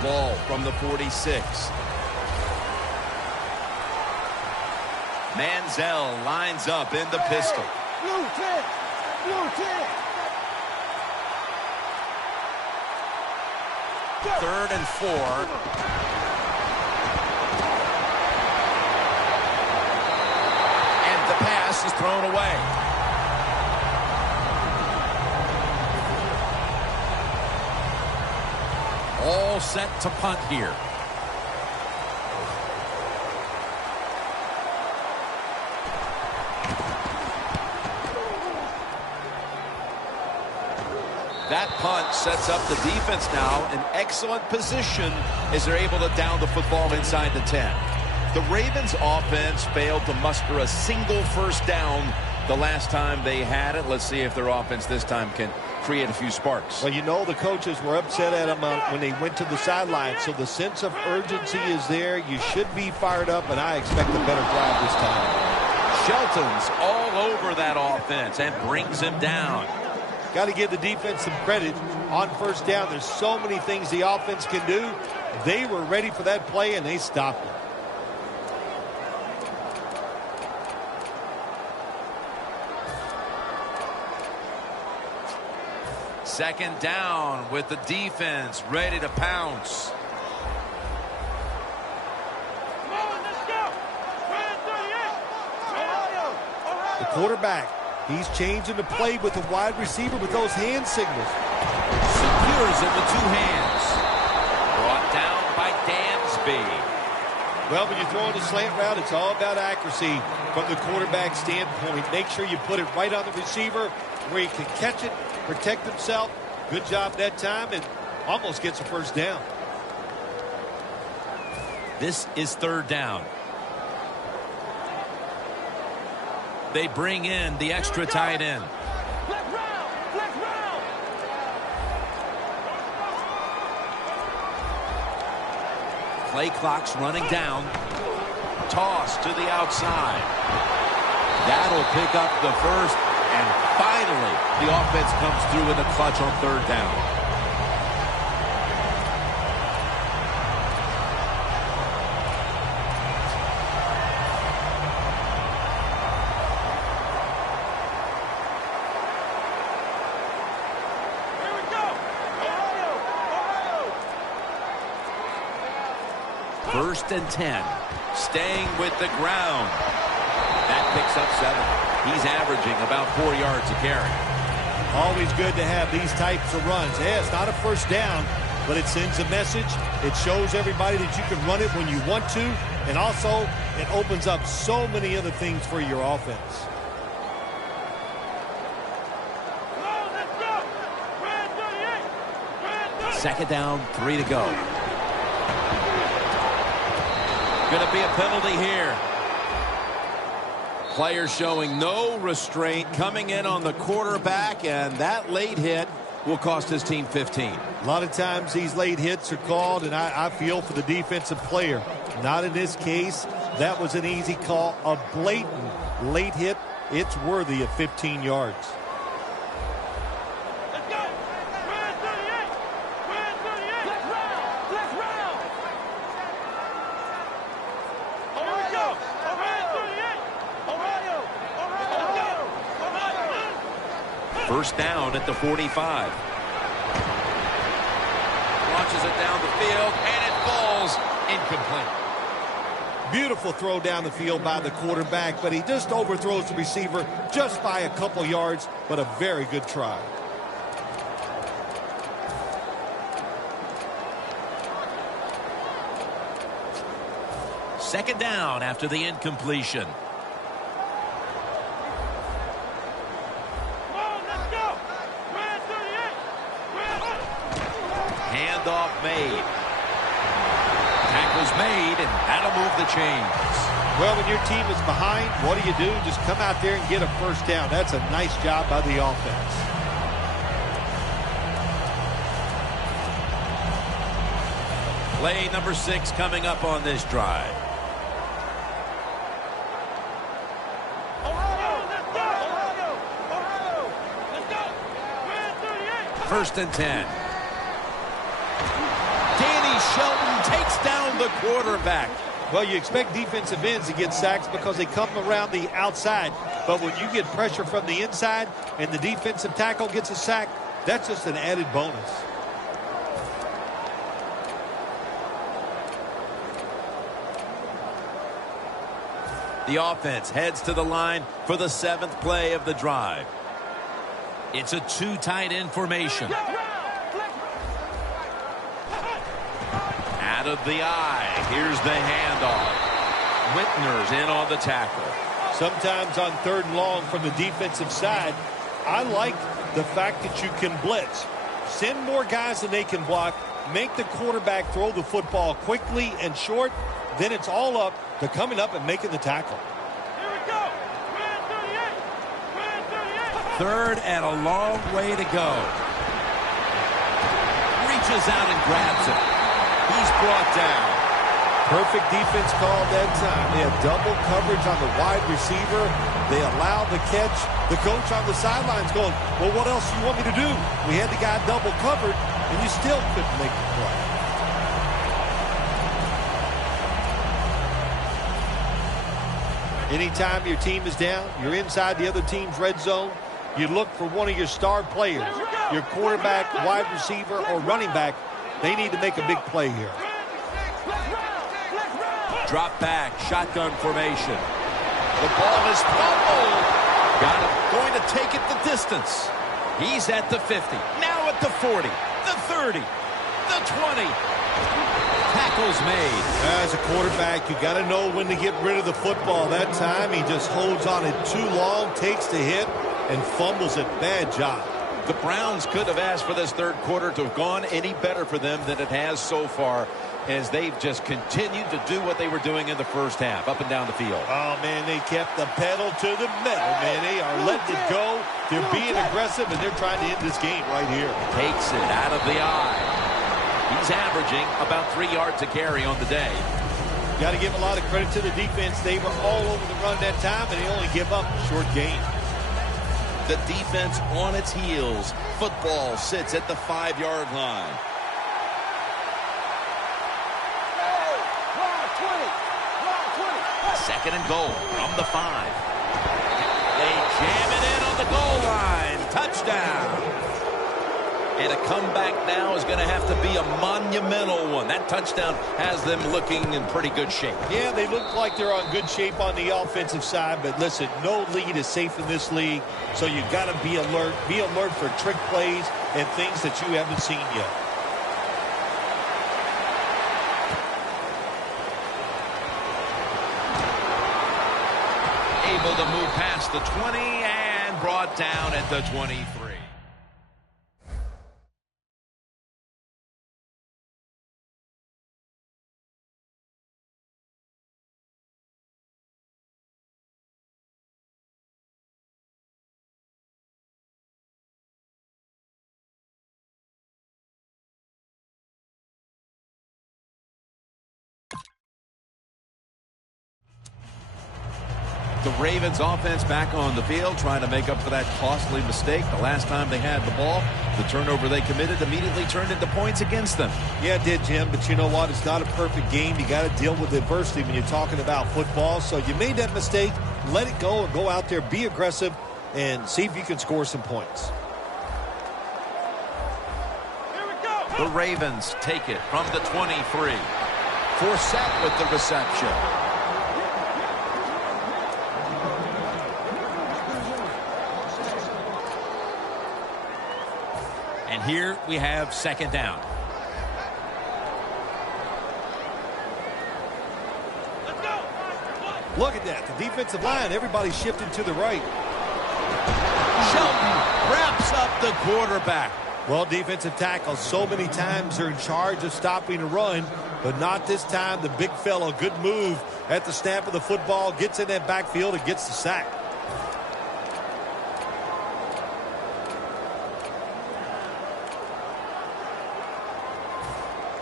Ball from the 46. Manziel lines up in the pistol. Blue 10. Blue 10. 3rd and 4. And the pass is thrown away. All set to punt here. That punt sets up the defense now in excellent position as they're able to down the football inside the 10. The Ravens offense failed to muster a single first down the last time they had it. Let's see if their offense this time can create a few sparks. Well, you know the coaches were upset at them when they went to the sideline, so the sense of urgency is there. You should be fired up, and I expect a better drive this time. Shelton's all over that offense and brings him down. Got to give the defense some credit on first down. There's so many things the offense can do. They were ready for that play, and they stopped it. Second down with the defense ready to pounce. The quarterback, he's changing the play with the wide receiver with those hand signals. Secures it with two hands. Brought down by Dansby. Well, when you're throwing a slant route, it's all about accuracy from the quarterback standpoint. Make sure you put it right on the receiver where he can catch it, protect himself. Good job that time, and almost gets a first down. This is third down. They bring in the extra tight end. Flex round! Flex round! Play clock's running down. Toss to the outside. That'll pick up the first, and finally the offense comes through in the clutch on third down. First and 10. Staying with the ground. That picks up 7. He's averaging about 4 yards a carry. Always good to have these types of runs. Yeah, it's not a first down, but it sends a message. It shows everybody that you can run it when you want to, and also it opens up so many other things for your offense. Second down, 3 to go. Going to be a penalty here. Player showing no restraint coming in on the quarterback, and that late hit will cost his team 15. A lot of times these late hits are called, and I feel for the defensive player. Not in this case. That was an easy call. A blatant late hit. It's worthy of 15 yards. First down at the 45. Launches it down the field, and it falls incomplete. Beautiful throw down the field by the quarterback, but he just overthrows the receiver just by a couple yards, but a very good try. Second down after the incompletion. Handoff made. Tackle's made, and that'll move the chains. Well, when your team is behind, what do? Just come out there and get a first down. That's a nice job by the offense. Play number 6 coming up on this drive. First and 10. Shelton takes down the quarterback. Well, you expect defensive ends to get sacks because they come around the outside. But when you get pressure from the inside and the defensive tackle gets a sack, that's just an added bonus. The offense heads to the line for the 7th play of the drive. It's a 2 tight end formation. Out of the eye. Here's the handoff. Whitner's in on the tackle. Sometimes on 3rd and long from the defensive side, I like the fact that you can blitz. Send more guys than they can block. Make the quarterback throw the football quickly and short. Then it's all up to coming up and making the tackle. Here we go. 3rd and a long way to go. Reaches out and grabs it. He's brought down. Perfect defense call that time. They have double coverage on the wide receiver. They allow the catch. The coach on the sidelines going, well, what else do you want me to do? We had the guy double covered, and you still couldn't make the play. Anytime your team is down, you're inside the other team's red zone, you look for one of your star players, your quarterback, wide receiver, or running back. They need to make a big play here. Drop back, shotgun formation. The ball is fumbled. Got him. Going to take it the distance. He's at the 50. Now at the 40. The 30. The 20. Tackle's made. As a quarterback, you got to know when to get rid of the football. That time, he just holds on it too long, takes the hit, and fumbles it. Bad job. The Browns could have asked for this 3rd quarter to have gone any better for them than it has so far, as they've just continued to do what they were doing in the first half, up and down the field. Oh, man, they kept the pedal to the metal, man. They are letting it go. They're being aggressive, and they're trying to end this game right here. Takes it out of the eye. He's averaging about 3 yards a carry on the day. Got to give a lot of credit to the defense. They were all over the run that time, and they only give up a short gain. The defense on its heels. Football sits at the 5-yard line. Second and goal from the 5. They jam it in on the goal line. Touchdown. And a comeback now is going to have to be a monumental one. That touchdown has them looking in pretty good shape. Yeah, they look like they're on good shape on the offensive side, but listen, no lead is safe in this league, so you got to be alert. Be alert for trick plays and things that you haven't seen yet. Able to move past the 20 and brought down at the 23. The Ravens offense back on the field trying to make up for that costly mistake. The last time they had the ball, the turnover they committed immediately turned into points against them. Yeah, it did, Jim, but you know what? It's not a perfect game. You got to deal with adversity when you're talking about football. So you made that mistake, let it go, and go out there, be aggressive, and see if you can score some points. Here we go. The Ravens take it from the 23. Forsett with the reception. And here we have second down. Let's go. Look at that. The defensive line, everybody's shifting to the right. Shelton wraps up the quarterback. Well, defensive tackles so many times they're in charge of stopping a run, but not this time. The big fellow, good move at the snap of the football, gets in that backfield and gets the sack.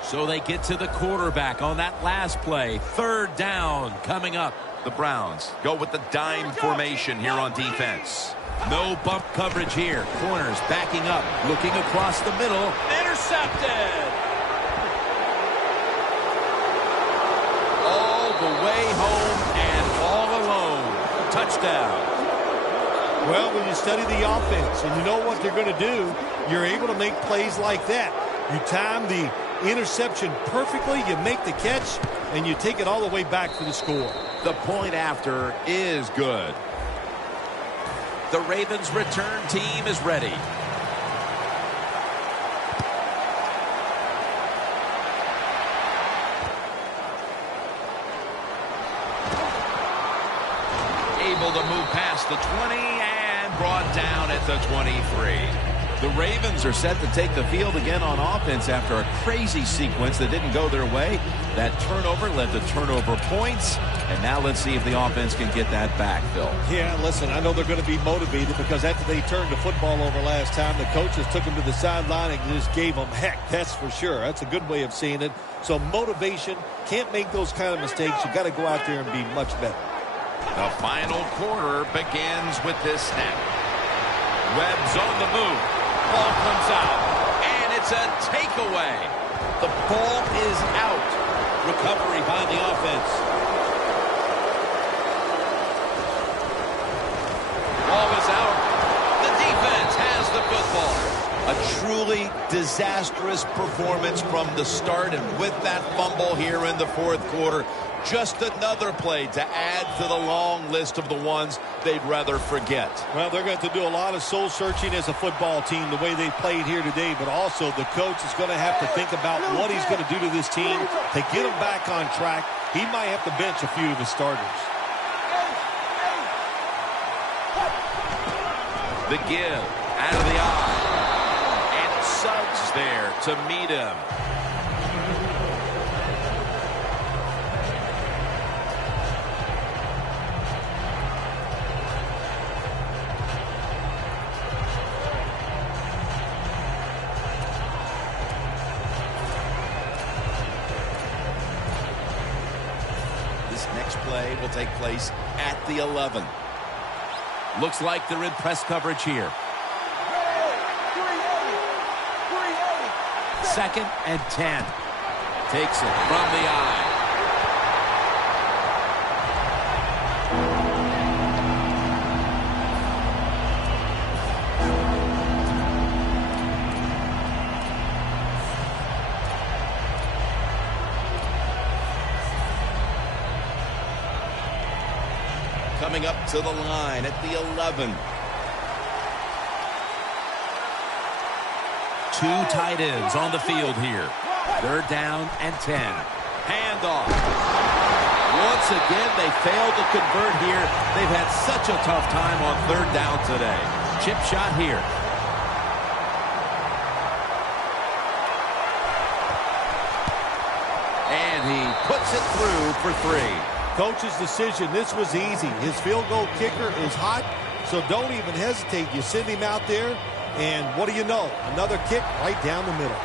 So they get to the quarterback on that last play. Third down coming up. The Browns go with the dime formation here on defense. No bump coverage here. Corners backing up, looking across the middle. Intercepted! All the way home and all alone. Touchdown. Well, when you study the offense and you know what they're going to do, you're able to make plays like that. You time the interception perfectly, you make the catch, and you take it all the way back for the score. The point after is good. The Ravens return team is ready. Able to move past the 20 and brought down at the 23. The Ravens are set to take the field again on offense after a crazy sequence that didn't go their way. That turnover led to turnover points. And now let's see if the offense can get that back, Phil. Yeah, listen, I know they're going to be motivated because after they turned the football over last time, the coaches took them to the sideline and just gave them heck. That's for sure. That's a good way of seeing it. So motivation, can't make those kind of mistakes. You got to go out there and be much better. The final quarter begins with this snap. Webb's on the move. Ball comes out, and it's a takeaway. The ball is out. Recovery by the offense. Ball is out. The defense has the football. A truly disastrous performance from the start, and with that fumble here in the fourth quarter, just another play to add to the long list of the ones they'd rather forget. Well, they're going to do a lot of soul searching as a football team the way they played here today, but also the coach is going to have to think about what he's going to do to this team to get them back on track. He might have to bench a few of his starters. The give out of the eye. And Suggs there to meet him. This next play will take place at the 11. Looks like they're in press coverage here. Second and 10. Takes it from the eye. Coming up to the line at the 11. Two tight ends on the field here. Third down and 10. Handoff. Once once again, they failed to convert here. They've had such a tough time on third down today. Chip shot here. And he puts it through for 3. Coach's decision, this was easy. His field goal kicker is hot, so don't even hesitate. You send him out there, and what do you know? Another kick right down the middle.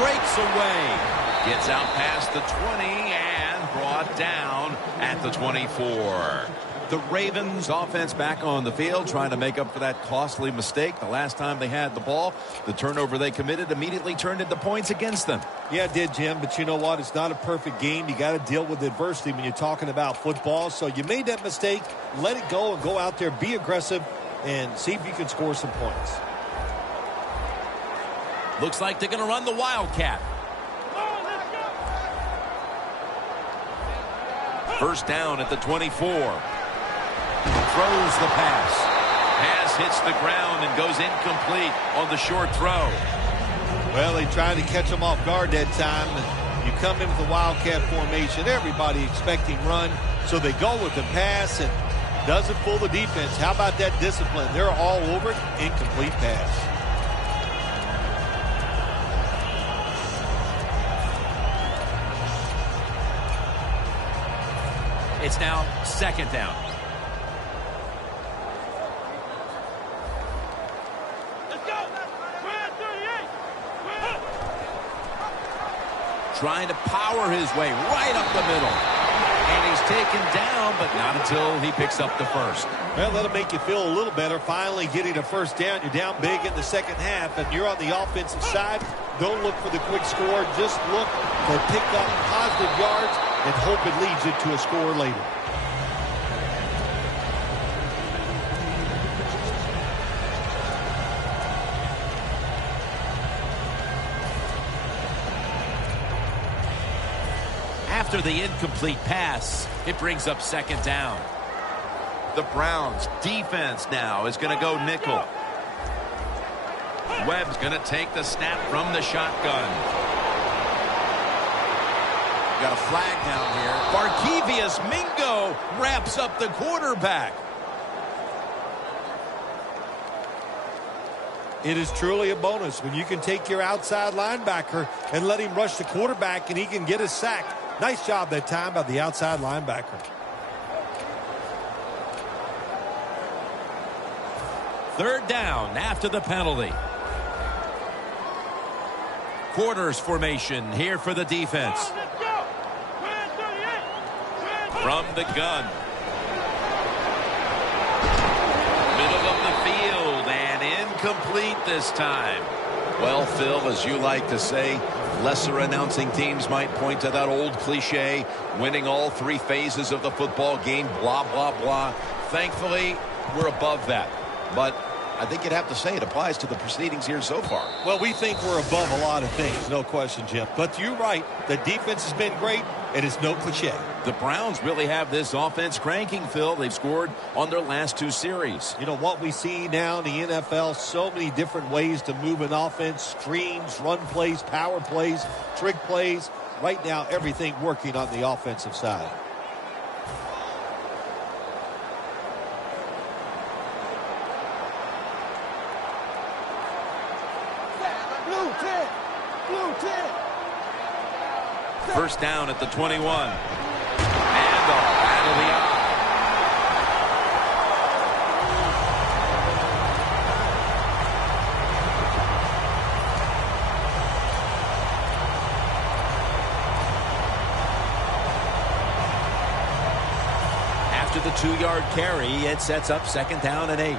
Breaks away. Gets out past the 20 and brought down at the 24. The Ravens offense back on the field trying to make up for that costly mistake. The last time they had the ball, the turnover they committed immediately turned into points against them. Yeah, it did, Jim, but you know what? It's not a perfect game. You got to deal with adversity when you're talking about football. So you made that mistake. Let it go and go out there, be aggressive, and see if you can score some points. Looks like they're going to run the Wildcat. First down at the 24. Throws the pass. Pass hits the ground and goes incomplete on the short throw. Well, they tried to catch him off guard that time. You come in with the Wildcat formation, everybody expecting run, so they go with the pass and doesn't fool the defense. How about that discipline? They're all over it. Incomplete pass. It's now second down. Trying to power his way right up the middle. And he's taken down, but not until he picks up the first. Well, that'll make you feel a little better. Finally getting a first down. You're down big in the second half, and you're on the offensive side. Don't look for the quick score. Just look to pick up positive yards and hope it leads you to a score later. After the incomplete pass, it brings up second down. The Browns defense now is going to go nickel. Webb's going to take the snap from the shotgun. Got a flag down here. Barkevious Mingo wraps up the quarterback. It is truly a bonus when you can take your outside linebacker and let him rush the quarterback and he can get a sack. Nice job that time by the outside linebacker. Third down after the penalty. Quarters formation here for the defense. From the gun. Middle of the field and incomplete this time. Well, Phil, as you like to say, lesser announcing teams might point to that old cliche, winning all 3 phases of the football game, blah, blah, blah. Thankfully, we're above that. But I think you'd have to say it applies to the proceedings here so far. Well, we think we're above a lot of things, no question, Jim. But you're right. The defense has been great, and it's no cliche. The Browns really have this offense cranking, Phil. They've scored on their last 2 series. You know, what we see now in the NFL, so many different ways to move an offense, screens, run plays, power plays, trick plays. Right now, everything working on the offensive side. First down at the 21. And out of the eye. After the 2-yard carry, it sets up second down and 8.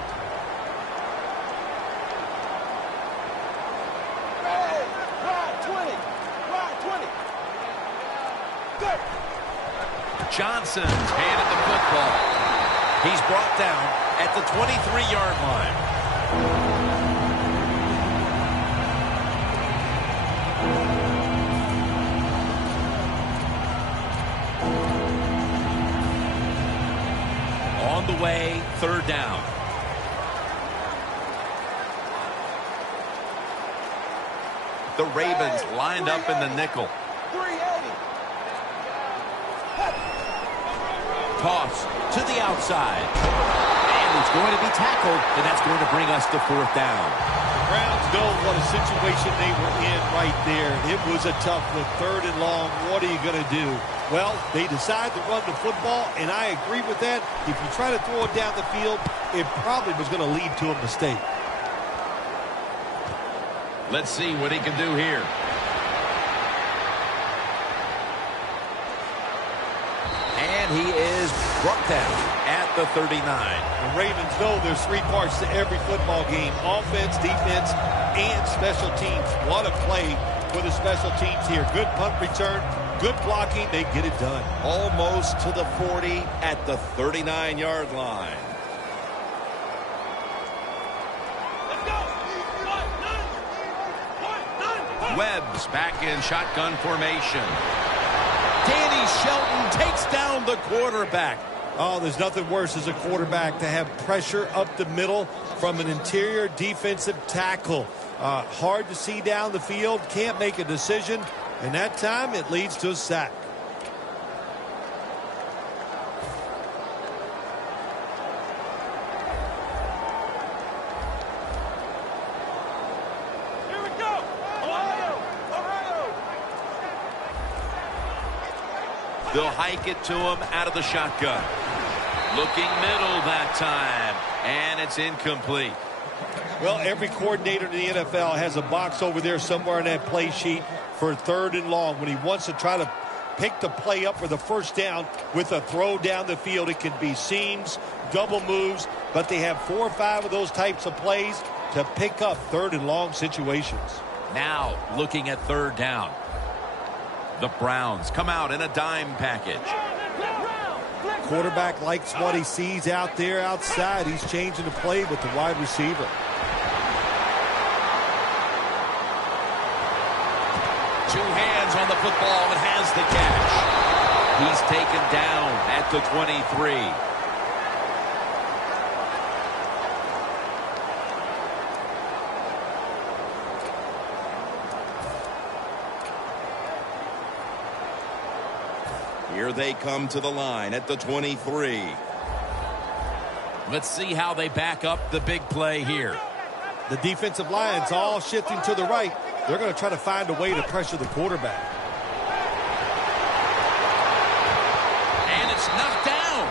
Johnson's handed the football. He's brought down at the 23-yard line. On the way, third down. The Ravens lined up in the nickel. 380. Toss to the outside. And it's going to be tackled, and that's going to bring us to 4th down. Browns know what a situation they were in right there. It was a tough one. 3rd and long. What are you going to do? Well, they decide to run the football, and I agree with that. If you try to throw it down the field, it probably was going to lead to a mistake. Let's see what he can do here. And he is brought down at the 39. The Ravens know there's 3 parts to every football game: offense, defense, and special teams. What a play for the special teams here. Good punt return, good blocking. They get it done. Almost to the 40 at the 39-yard line. Webb's back in shotgun formation. Danny Shelton takes down the quarterback. Oh, there's nothing worse as a quarterback to have pressure up the middle from an interior defensive tackle. Hard to see down the field, can't make a decision, and that time it leads to a sack. Here we go. Ohio. They'll hike it to him out of the shotgun. Looking middle that time, and it's incomplete. Well, every coordinator in the NFL has a box over there somewhere in that play sheet for 3rd and long. When he wants to try to pick the play up for the 1st down with a throw down the field, it can be seams, double moves, but they have 4 or 5 of those types of plays to pick up 3rd and long situations. Now looking at 3rd down. The Browns come out in a dime package. Quarterback likes what he sees out there outside. He's changing the play with the wide receiver. Two hands on the football and has the catch. He's taken down at the 23. Here they come to the line at the 23. Let's see how they back up the big play here. The defensive line's all shifting to the right. They're going to try to find a way to pressure the quarterback. And it's knocked down.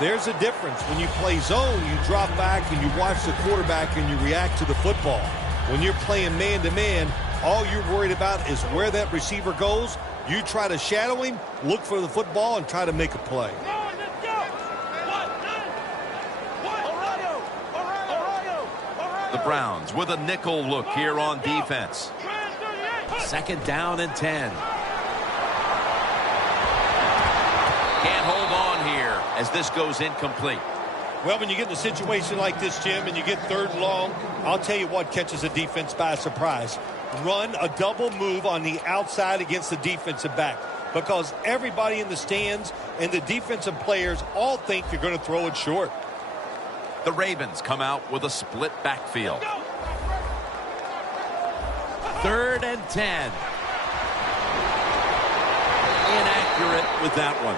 There's a difference. When you play zone, you drop back and you watch the quarterback and you react to the football. When you're playing man-to-man, all you're worried about is where that receiver goes. You try to shadow him, look for the football, and try to make a play. The Browns with a nickel look here on defense. 2nd down and 10. Can't hold on here as this goes incomplete. Well, when you get in a situation like this, Jim, and you get 3rd and long, I'll tell you what catches a defense by surprise. Run a double move on the outside against the defensive back, because everybody in the stands and the defensive players all think you're going to throw it short. The Ravens come out with a split backfield. 3rd and 10. Inaccurate with that one.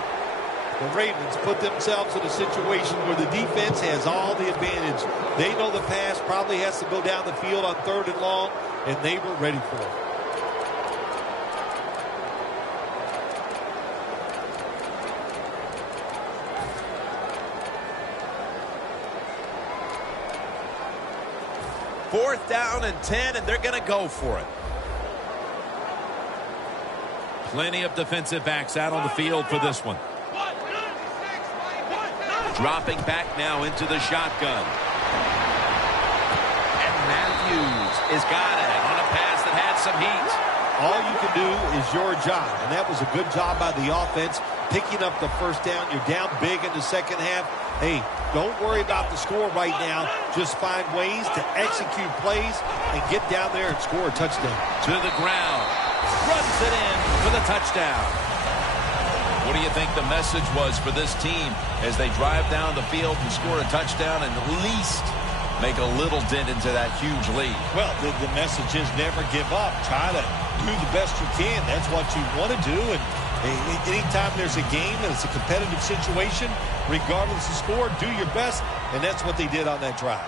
The Ravens put themselves in a situation where the defense has all the advantage. They know the pass probably has to go down the field on 3rd and long, and they were ready for it. Fourth down and 10, and they're going to go for it. Plenty of defensive backs out on the field for this one. Dropping back now into the shotgun. And Matthews has got it on a pass that had some heat. All you can do is your job, and that was a good job by the offense, picking up the 1st down. You're down big in the 2nd half. Hey, don't worry about the score right now. Just find ways to execute plays and get down there and score a touchdown. To the ground. Runs it in for the touchdown. What do you think the message was for this team as they drive down the field and score a touchdown and at least make a little dent into that huge lead. Well, the message is never give up. Try to do the best you can. That's what you want to do. And anytime there's a game and it's a competitive situation, regardless of score, do your best. And that's what they did on that drive.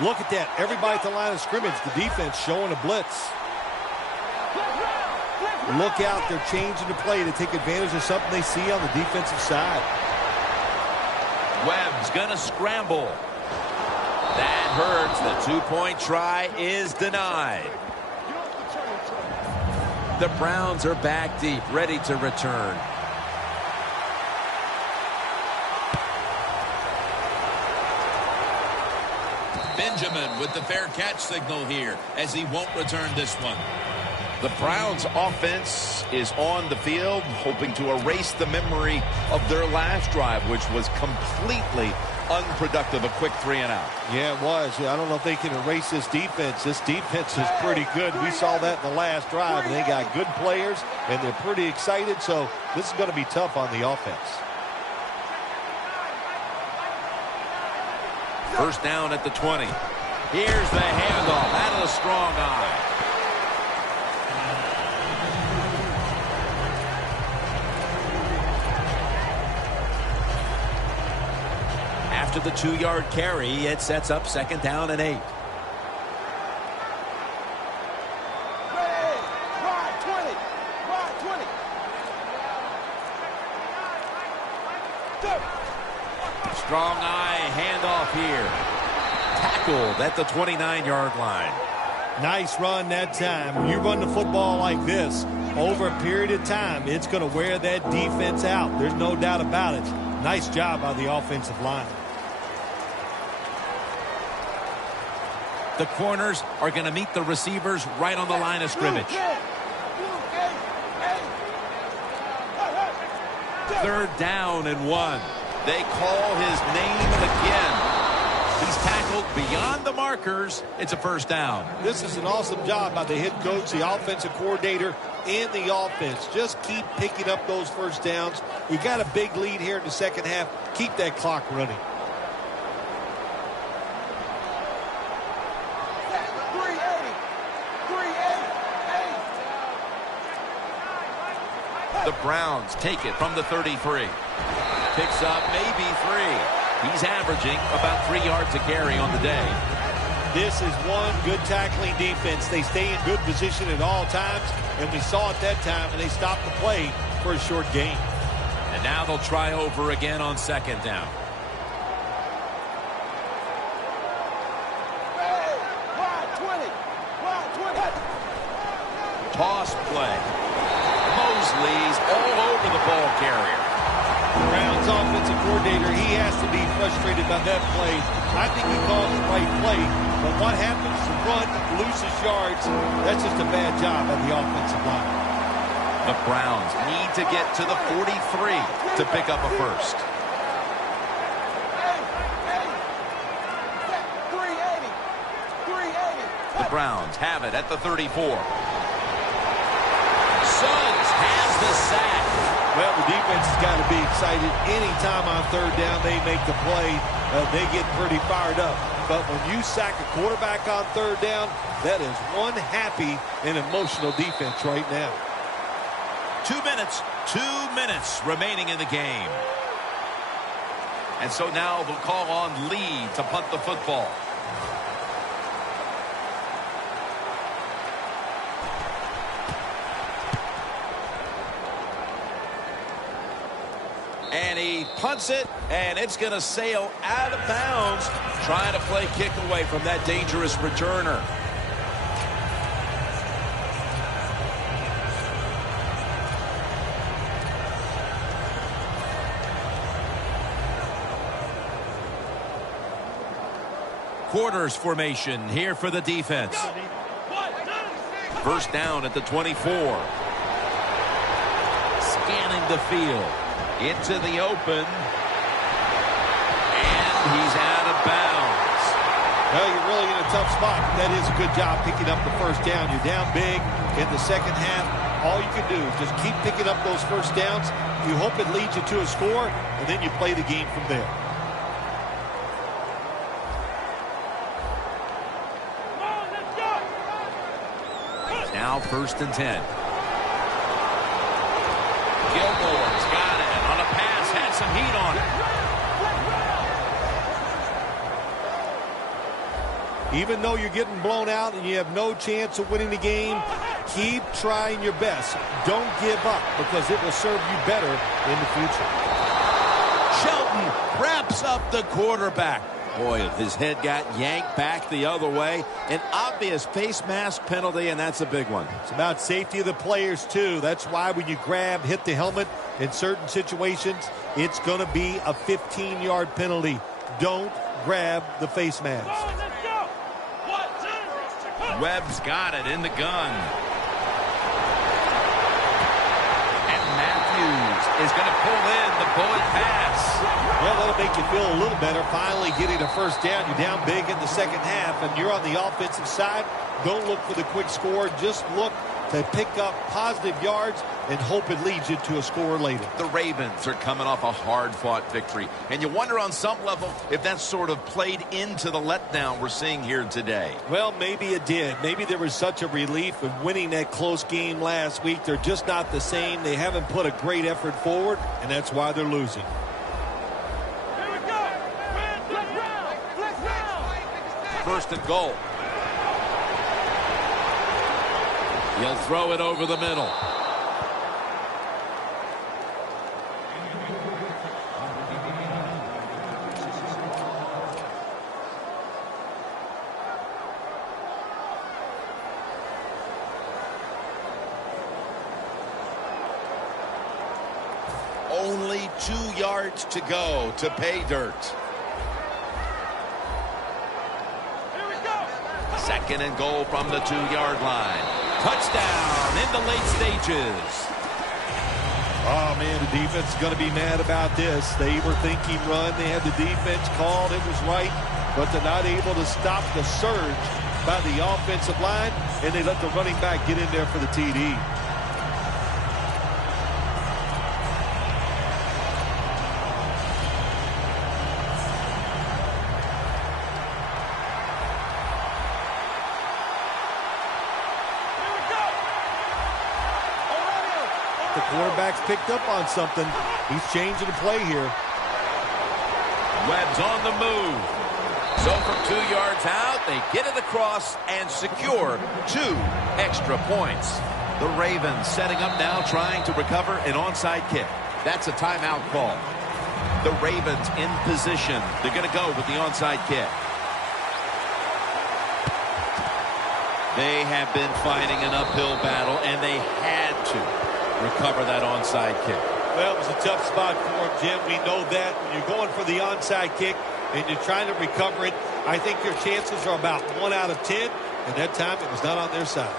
Look at that. Everybody at the line of scrimmage, the defense showing a blitz. Look out. They're changing the play to take advantage of something they see on the defensive side. Webb's going to scramble. That hurts. The two-point try is denied. The Browns are back deep, ready to return. Benjamin with the fair catch signal here as he won't return this one. The Browns offense is on the field, hoping to erase the memory of their last drive, which was completely unproductive, a quick 3-and-out. Yeah, it was. I don't know if they can erase this defense. This defense is pretty good. We saw that in the last drive, and they got good players, and they're pretty excited, so this is going to be tough on the offense. First down at the 20. Here's the handoff out of the strong eye. After the 2-yard carry, it sets up 2nd down and 8. Strong eye handoff here. Tackled at the 29-yard line. Nice run that time. When you run the football like this, over a period of time, it's going to wear that defense out. There's no doubt about it. Nice job by the offensive line. The corners are going to meet the receivers right on the line of scrimmage. 3rd down and 1. They call his name again. He's tackled beyond the markers. It's a 1st down. This is an awesome job by the head coach, the offensive coordinator, and the offense. Just keep picking up those 1st downs. You got a big lead here in the 2nd half. Keep that clock running. The Browns take it from the 33. Picks up maybe 3. He's averaging about 3 yards a carry on the day. This is one good tackling defense. They stay in good position at all times, and we saw it that time, and they stopped the play for a short gain. And now they'll try over again on 2nd down. Toss play. Mosley's all over the ball carrier. Brown's offensive coordinator, he has to be frustrated by that play. I think he calls the right play, but what happens to run, loses yards, that's just a bad job on the offensive line. The Browns need to get to the 43 to pick up a 1st. The Browns have it at the 34. Suggs has the sack. Well, the defense has got to be excited. Anytime on 3rd down they make the play, they get pretty fired up. But when you sack a quarterback on 3rd down, that is one happy and emotional defense right now. 2 minutes remaining in the game. And so now they'll call on Lee to punt the football. And he punts it, and it's going to sail out of bounds, trying to play kick away from that dangerous returner. Quarters formation here for the defense. 1st down at the 24. Scanning the field. Into the open. And he's out of bounds. Well, you're really in a tough spot. That is a good job picking up the 1st down. You're down big in the 2nd half. All you can do is just keep picking up those 1st downs. You hope it leads you to a score, and then you play the game from there. Now 1st and 10. Gilmore's got it on a pass, had some heat on it. Even though you're getting blown out and you have no chance of winning the game, keep trying your best. Don't give up, because it will serve you better in the future. Shelton wraps up the quarterback. Boy, his head got yanked back the other way. An obvious face mask penalty, and that's a big one. It's about safety of the players, too. That's why when you hit the helmet in certain situations, it's going to be a 15-yard penalty. Don't grab the face mask. Webb's got it in the gun. And Matthews is going to pull in the bullet pass. Well, that'll make you feel a little better. Finally getting a first down. You're down big in the second half, and you're on the offensive side. Don't look for the quick score. Just look to pick up positive yards and hope it leads you to a score later. The Ravens are coming off a hard-fought victory, and you wonder on some level if that sort of played into the letdown we're seeing here today. Well, maybe it did. Maybe there was such a relief of winning that close game last week. They're just not the same. They haven't put a great effort forward, and that's why they're losing. First and goal. He'll throw it over the middle. Only 2 yards to go to pay dirt. Second and goal from the 2-yard line. Touchdown in the late stages. Oh, man, the defense is going to be mad about this. They were thinking run. They had the defense called. It was right, but they're not able to stop the surge by the offensive line, and they let the running back get in there for the TD. The quarterback's picked up on something. He's changing the play here. Webb's on the move. So from 2 yards out, they get it across and secure 2 extra points. The Ravens setting up now, trying to recover an onside kick. That's a timeout call. The Ravens in position. They're going to go with the onside kick. They have been fighting an uphill battle, and they had to recover that onside kick. Well, it was a tough spot for him, Jim. We know that. When you're going for the onside kick and you're trying to recover it, I think your chances are about 1 out of 10, and that time it was not on their side.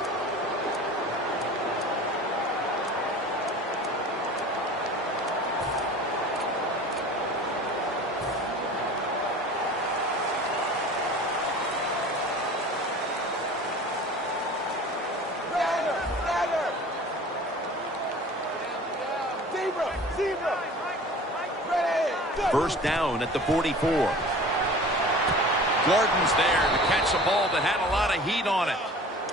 First down at the 44. Gordon's there to catch a ball that had a lot of heat on it.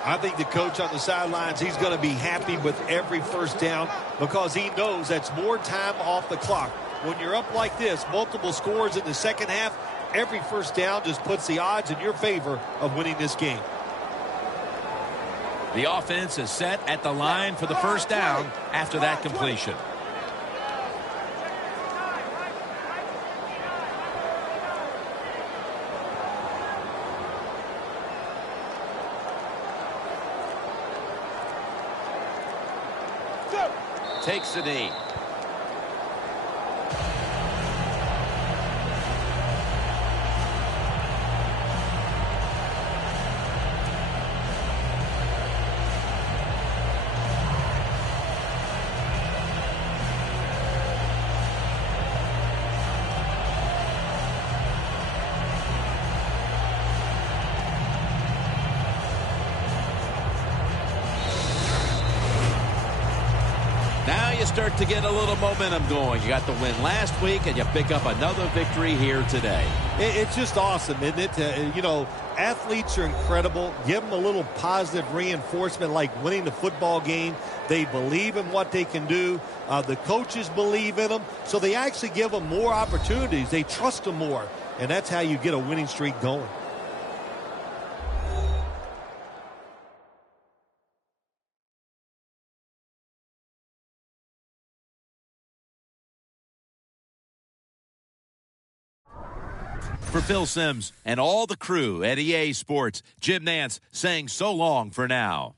I think the coach on the sidelines, he's going to be happy with every first down because he knows that's more time off the clock. When you're up like this, multiple scores in the second half, every first down just puts the odds in your favor of winning this game. The offense is set at the line for the first down after that completion. Takes the knee. you start to get a little momentum going. You got the win last week, and you pick up another victory here today. It's just awesome, isn't it? You know, athletes are incredible. Give them a little positive reinforcement like winning the football game. They believe in what they can do. The coaches believe in them, so they actually give them more opportunities. They trust them more, and that's how you get a winning streak going. For Phil Simms and all the crew at EA Sports, Jim Nantz saying so long for now.